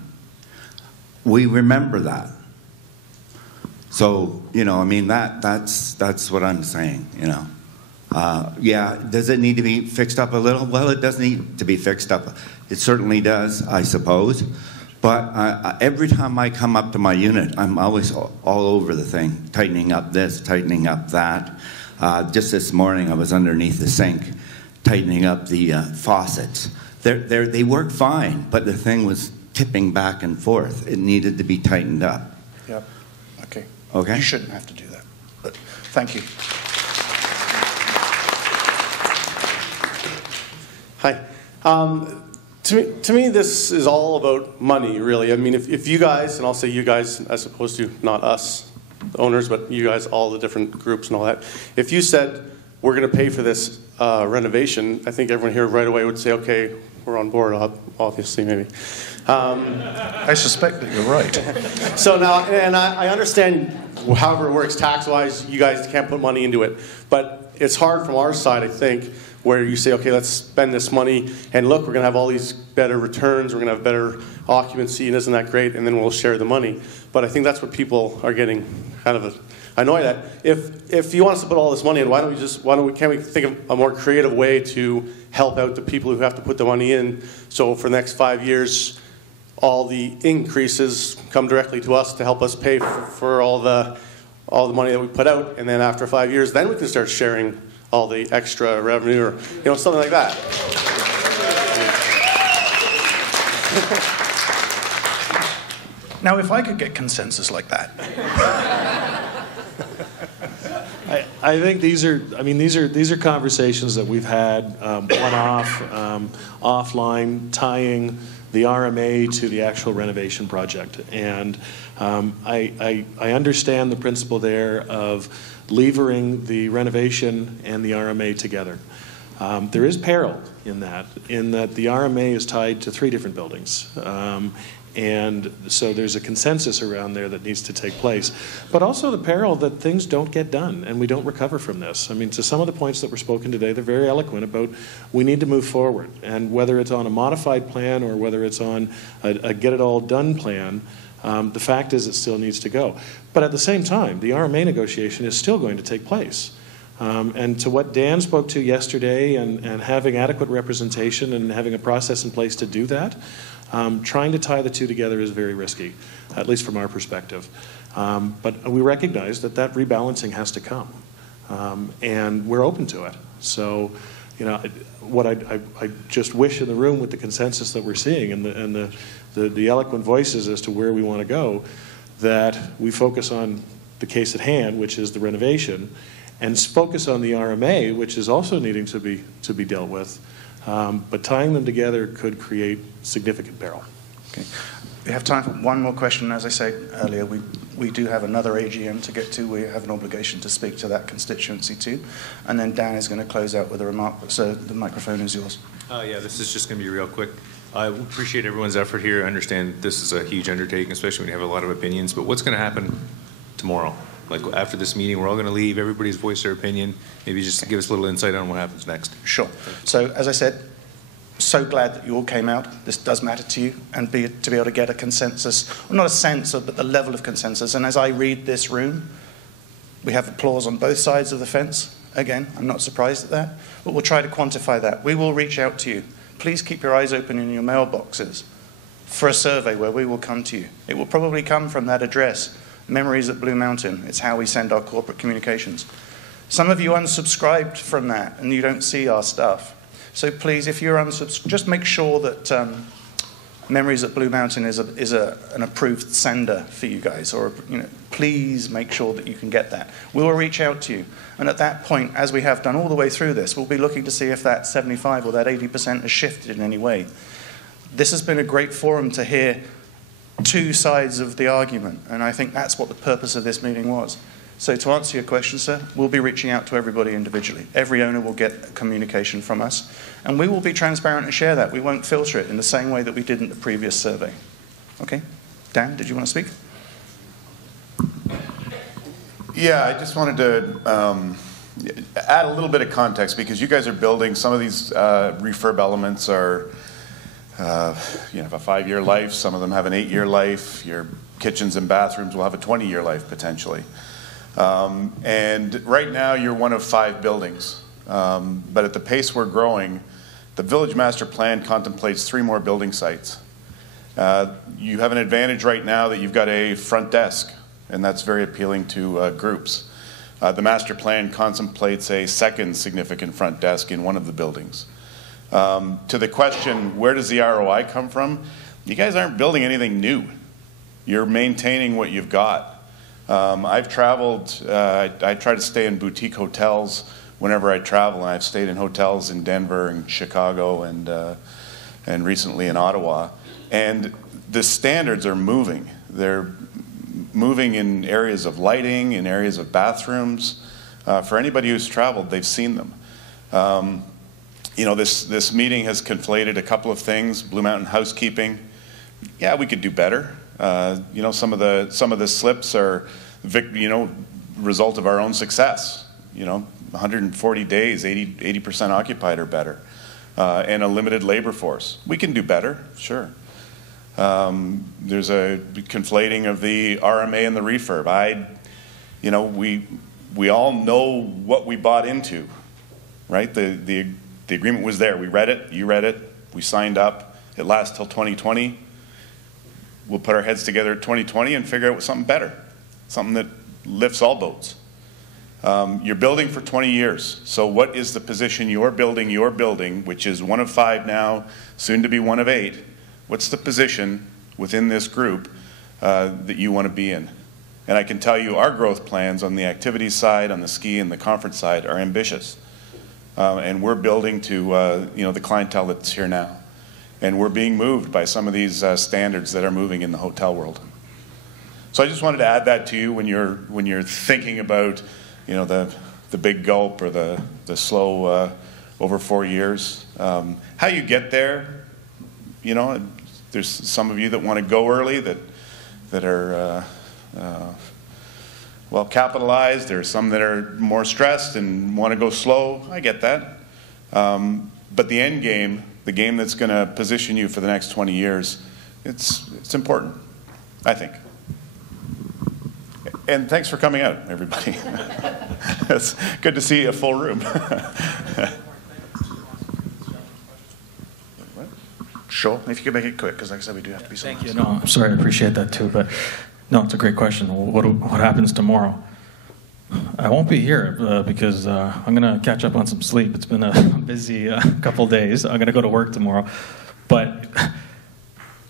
We remember that. So, that's what I'm saying, Yeah, does it need to be fixed up a little? Well, it does need to be fixed up. It certainly does, I suppose. But every time I come up to my unit, I'm always all over the thing, tightening up this, tightening up that. Just this morning, I was underneath the sink, tightening up the faucets. They work fine, but the thing was tipping back and forth. It needed to be tightened up. Yep. Okay. Okay. You shouldn't have to do that. But thank you. Hi. To me, this is all about money, really. I mean, if you guys, and I'll say you guys as opposed to not us, the owners, but you guys, all the different groups and all that, if you said, we're going to pay for this renovation, I think everyone here right away would say, okay, we're on board, obviously, maybe. I suspect that you're right. So now, and I understand however it works tax-wise, you guys can't put money into it. But it's hard from our side, I think, where you say, okay, let's spend this money, and look, we're going to have all these better returns, we're going to have better occupancy, and isn't that great? And then we'll share the money. But I think that's what people are getting kind of annoyed at. If you want us to put all this money in, can't we think of a more creative way to help out the people who have to put the money in? So for the next 5 years, all the increases come directly to us to help us pay for all the money that we put out, and then after 5 years, then we can start sharing all the extra revenue, or something like that. Now, if I could get consensus like that. I think these are conversations that we've had one-off, offline, tying the RMA to the actual renovation project. And I understand the principle there of levering the renovation and the RMA together. There is peril in that the RMA is tied to 3 different buildings. And so there's a consensus around there that needs to take place. But also the peril that things don't get done and we don't recover from this. I mean, to some of the points that were spoken today, they're very eloquent about we need to move forward. And whether it's on a modified plan or whether it's on a get-it-all-done plan, the fact is it still needs to go. But at the same time, the RMA negotiation is still going to take place. And to what Dan spoke to yesterday and having adequate representation and having a process in place to do that, trying to tie the 2 together is very risky, at least from our perspective. But we recognize that rebalancing has to come, and we're open to it. So, what I just wish in the room with the consensus that we're seeing and the eloquent voices as to where we want to go, that we focus on the case at hand, which is the renovation, and focus on the RMA, which is also needing to be dealt with. But tying them together could create significant peril. Okay. We have time for one more question. As I said earlier, we do have another AGM to get to. We have an obligation to speak to that constituency too. And then Dan is going to close out with a remark. So the microphone is yours. Yeah, this is just going to be real quick. I appreciate everyone's effort here. I understand this is a huge undertaking, especially when you have a lot of opinions. But what's going to happen tomorrow? Like after this meeting, we're all going to leave. Everybody's voiced their opinion. Maybe just give us a little insight on what happens next. Sure. So as I said, so glad that you all came out. This does matter to you, and to be able to get a consensus, well, not a sense of, but the level of consensus. And as I read this room, we have applause on both sides of the fence. Again, I'm not surprised at that, but we'll try to quantify that. We will reach out to you. Please keep your eyes open in your mailboxes for a survey where we will come to you. It will probably come from that address, Memories at Blue Mountain. It's how we send our corporate communications. Some of you unsubscribed from that and you don't see our stuff. So please, if you're unsubscribed, just make sure that Memories at Blue Mountain is an approved sender for you guys, or please make sure that you can get that. We'll reach out to you, and at that point, as we have done all the way through this, we'll be looking to see if that 75 or that 80% has shifted in any way. This has been a great forum to hear 2 sides of the argument, and I think that's what the purpose of this meeting was. So to answer your question, sir, we'll be reaching out to everybody individually. Every owner will get communication from us, and we will be transparent and share that. We won't filter it in the same way that we did in the previous survey. Okay? Dan, did you want to speak? Yeah, I just wanted to add a little bit of context, because you guys are building some of these refurb elements are have a 5-year life. Some of them have an 8-year life. Your kitchens and bathrooms will have a 20-year life potentially. And right now you're one of 5 buildings. But at the pace we're growing, the Village Master Plan contemplates 3 more building sites. You have an advantage right now that you've got a front desk, and that's very appealing to groups. The Master Plan contemplates a 2nd significant front desk in one of the buildings. To the question, where does the ROI come from? You guys aren't building anything new. You're maintaining what you've got. I've traveled, I try to stay in boutique hotels whenever I travel, and I've stayed in hotels in Denver and Chicago and recently in Ottawa. And the standards are moving. They're moving in areas of lighting, in areas of bathrooms. For anybody who's traveled, they've seen them. This meeting has conflated a couple of things. Blue Mountain housekeeping, yeah, we could do better. Some of the slips are, result of our own success. 140 days, 80% occupied or better, and a limited labor force. We can do better, sure. There's a conflating of the RMA and the refurb. We all know what we bought into, right? The agreement was there. We read it, you read it, we signed up. It lasts till 2020. We'll put our heads together at 2020 and figure out something better, something that lifts all boats. You're building for 20 years. So what is the position you're building, which is one of 5 now, soon to be one of 8. What's the position within this group that you want to be in? And I can tell you our growth plans on the activities side, on the ski and the conference side are ambitious. And we're building to the clientele that's here now. And we're being moved by some of these standards that are moving in the hotel world. So I just wanted to add that to you when you're thinking about the big gulp or the slow over 4 years. How you get there, there's some of you that want to go early that are well capitalized. There's some that are more stressed and want to go slow. I get that. But the end game, the game that's going to position you for the next 20 years, it's important, I think. And thanks for coming out, everybody. It's good to see a full room. Sure, if you could make it quick, because like I said, we do have to be Thank you. No, I'm sorry, I appreciate that too. But no, it's a great question. What happens tomorrow? I won't be here because I'm going to catch up on some sleep. It's been a busy couple days. I'm going to go to work tomorrow. But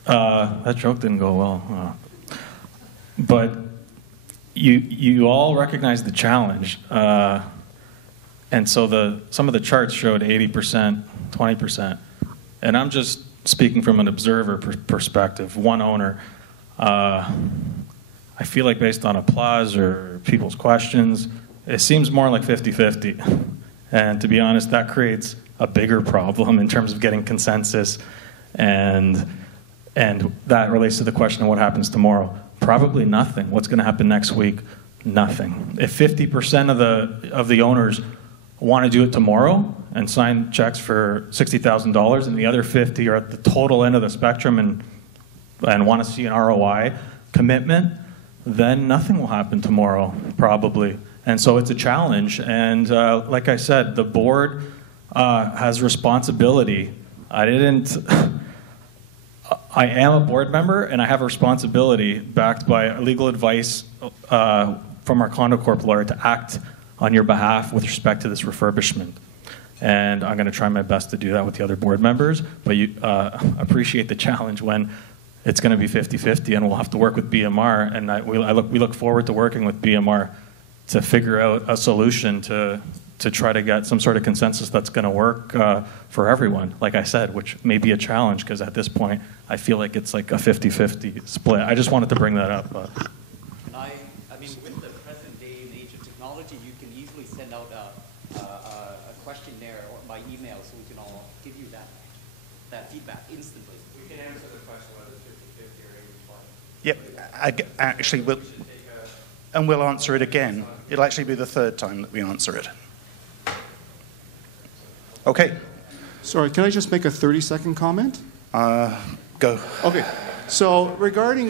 that joke didn't go well. But you all recognize the challenge. And so some of the charts showed 80%, 20%. And I'm just speaking from an observer perspective, one owner. I feel like based on applause or people's questions, it seems more like 50-50. And to be honest, that creates a bigger problem in terms of getting consensus. And that relates to the question of what happens tomorrow. Probably nothing. What's going to happen next week? Nothing. If 50% of the owners want to do it tomorrow and sign checks for $60,000, and the other 50 are at the total end of the spectrum and want to see an ROI commitment, then nothing will happen tomorrow, probably. And so it's a challenge. And like I said, the board has responsibility. I am a board member, and I have a responsibility backed by legal advice from our Condo Corp lawyer to act on your behalf with respect to this refurbishment. And I'm going to try my best to do that with the other board members, but you appreciate the challenge when it's going to be 50-50, and we'll have to work with BMR, and we look forward to working with BMR to figure out a solution to try to get some sort of consensus that's going to work for everyone, like I said, which may be a challenge, because at this point, I feel like it's like a 50-50 split. I just wanted to bring that up. I mean, with the present day and age of technology, you can easily send out a questionnaire or by email, so we can all give you that feedback instantly. We can answer the question whether it's 50-50 or 80-20. Yep, actually, we'll answer it again. It'll actually be the 3rd time that we answer it. Okay. Sorry, can I just make a 30-second comment? Go. Okay. So regarding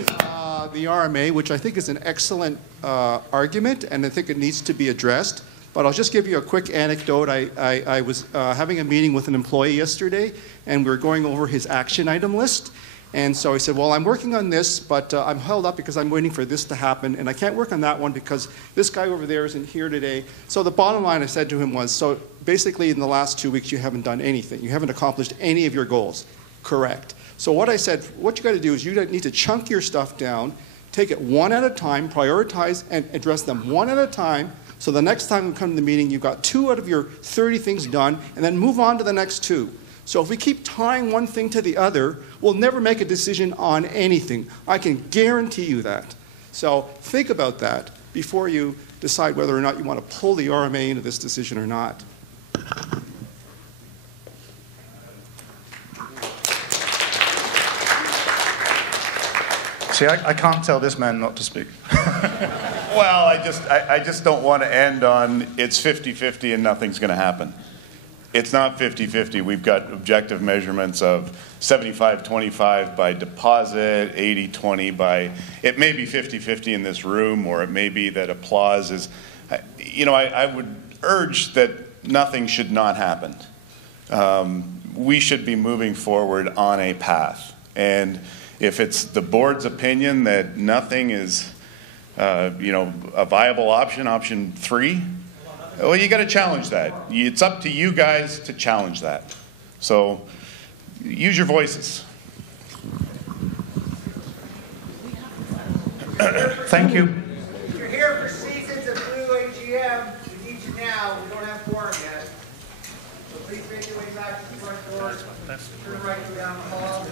the RMA, which I think is an excellent argument, and I think it needs to be addressed, but I'll just give you a quick anecdote. I was having a meeting with an employee yesterday, and we were going over his action item list. And so he said, well, I'm working on this, but I'm held up because I'm waiting for this to happen, and I can't work on that one because this guy over there isn't here today. So the bottom line I said to him was, so basically in the last 2 weeks you haven't done anything. You haven't accomplished any of your goals. Correct. So what I said, what you got to do is you need to chunk your stuff down, take it one at a time, prioritize and address them one at a time, so the next time we come to the meeting, you've got 2 out of your 30 things done, and then move on to the next 2. So if we keep tying one thing to the other, we'll never make a decision on anything. I can guarantee you that. So think about that before you decide whether or not you want to pull the RMA into this decision or not. See, I can't tell this man not to speak. Well, I just don't want to end on it's 50-50 and nothing's going to happen. It's not 50-50. We've got objective measurements of 75-25 by deposit, 80-20 by, it may be 50-50 in this room, or it may be that applause is, I would urge that nothing should not happen. We should be moving forward on a path. And if it's the board's opinion that nothing is, a viable option, option 3, well, you got to challenge that. It's up to you guys to challenge that. So use your voices. Thank you. You're here for seasons of Blue AGM. We need you now. We don't have quorum yet. So please make your way back to the front door. Turn right, go down the hall.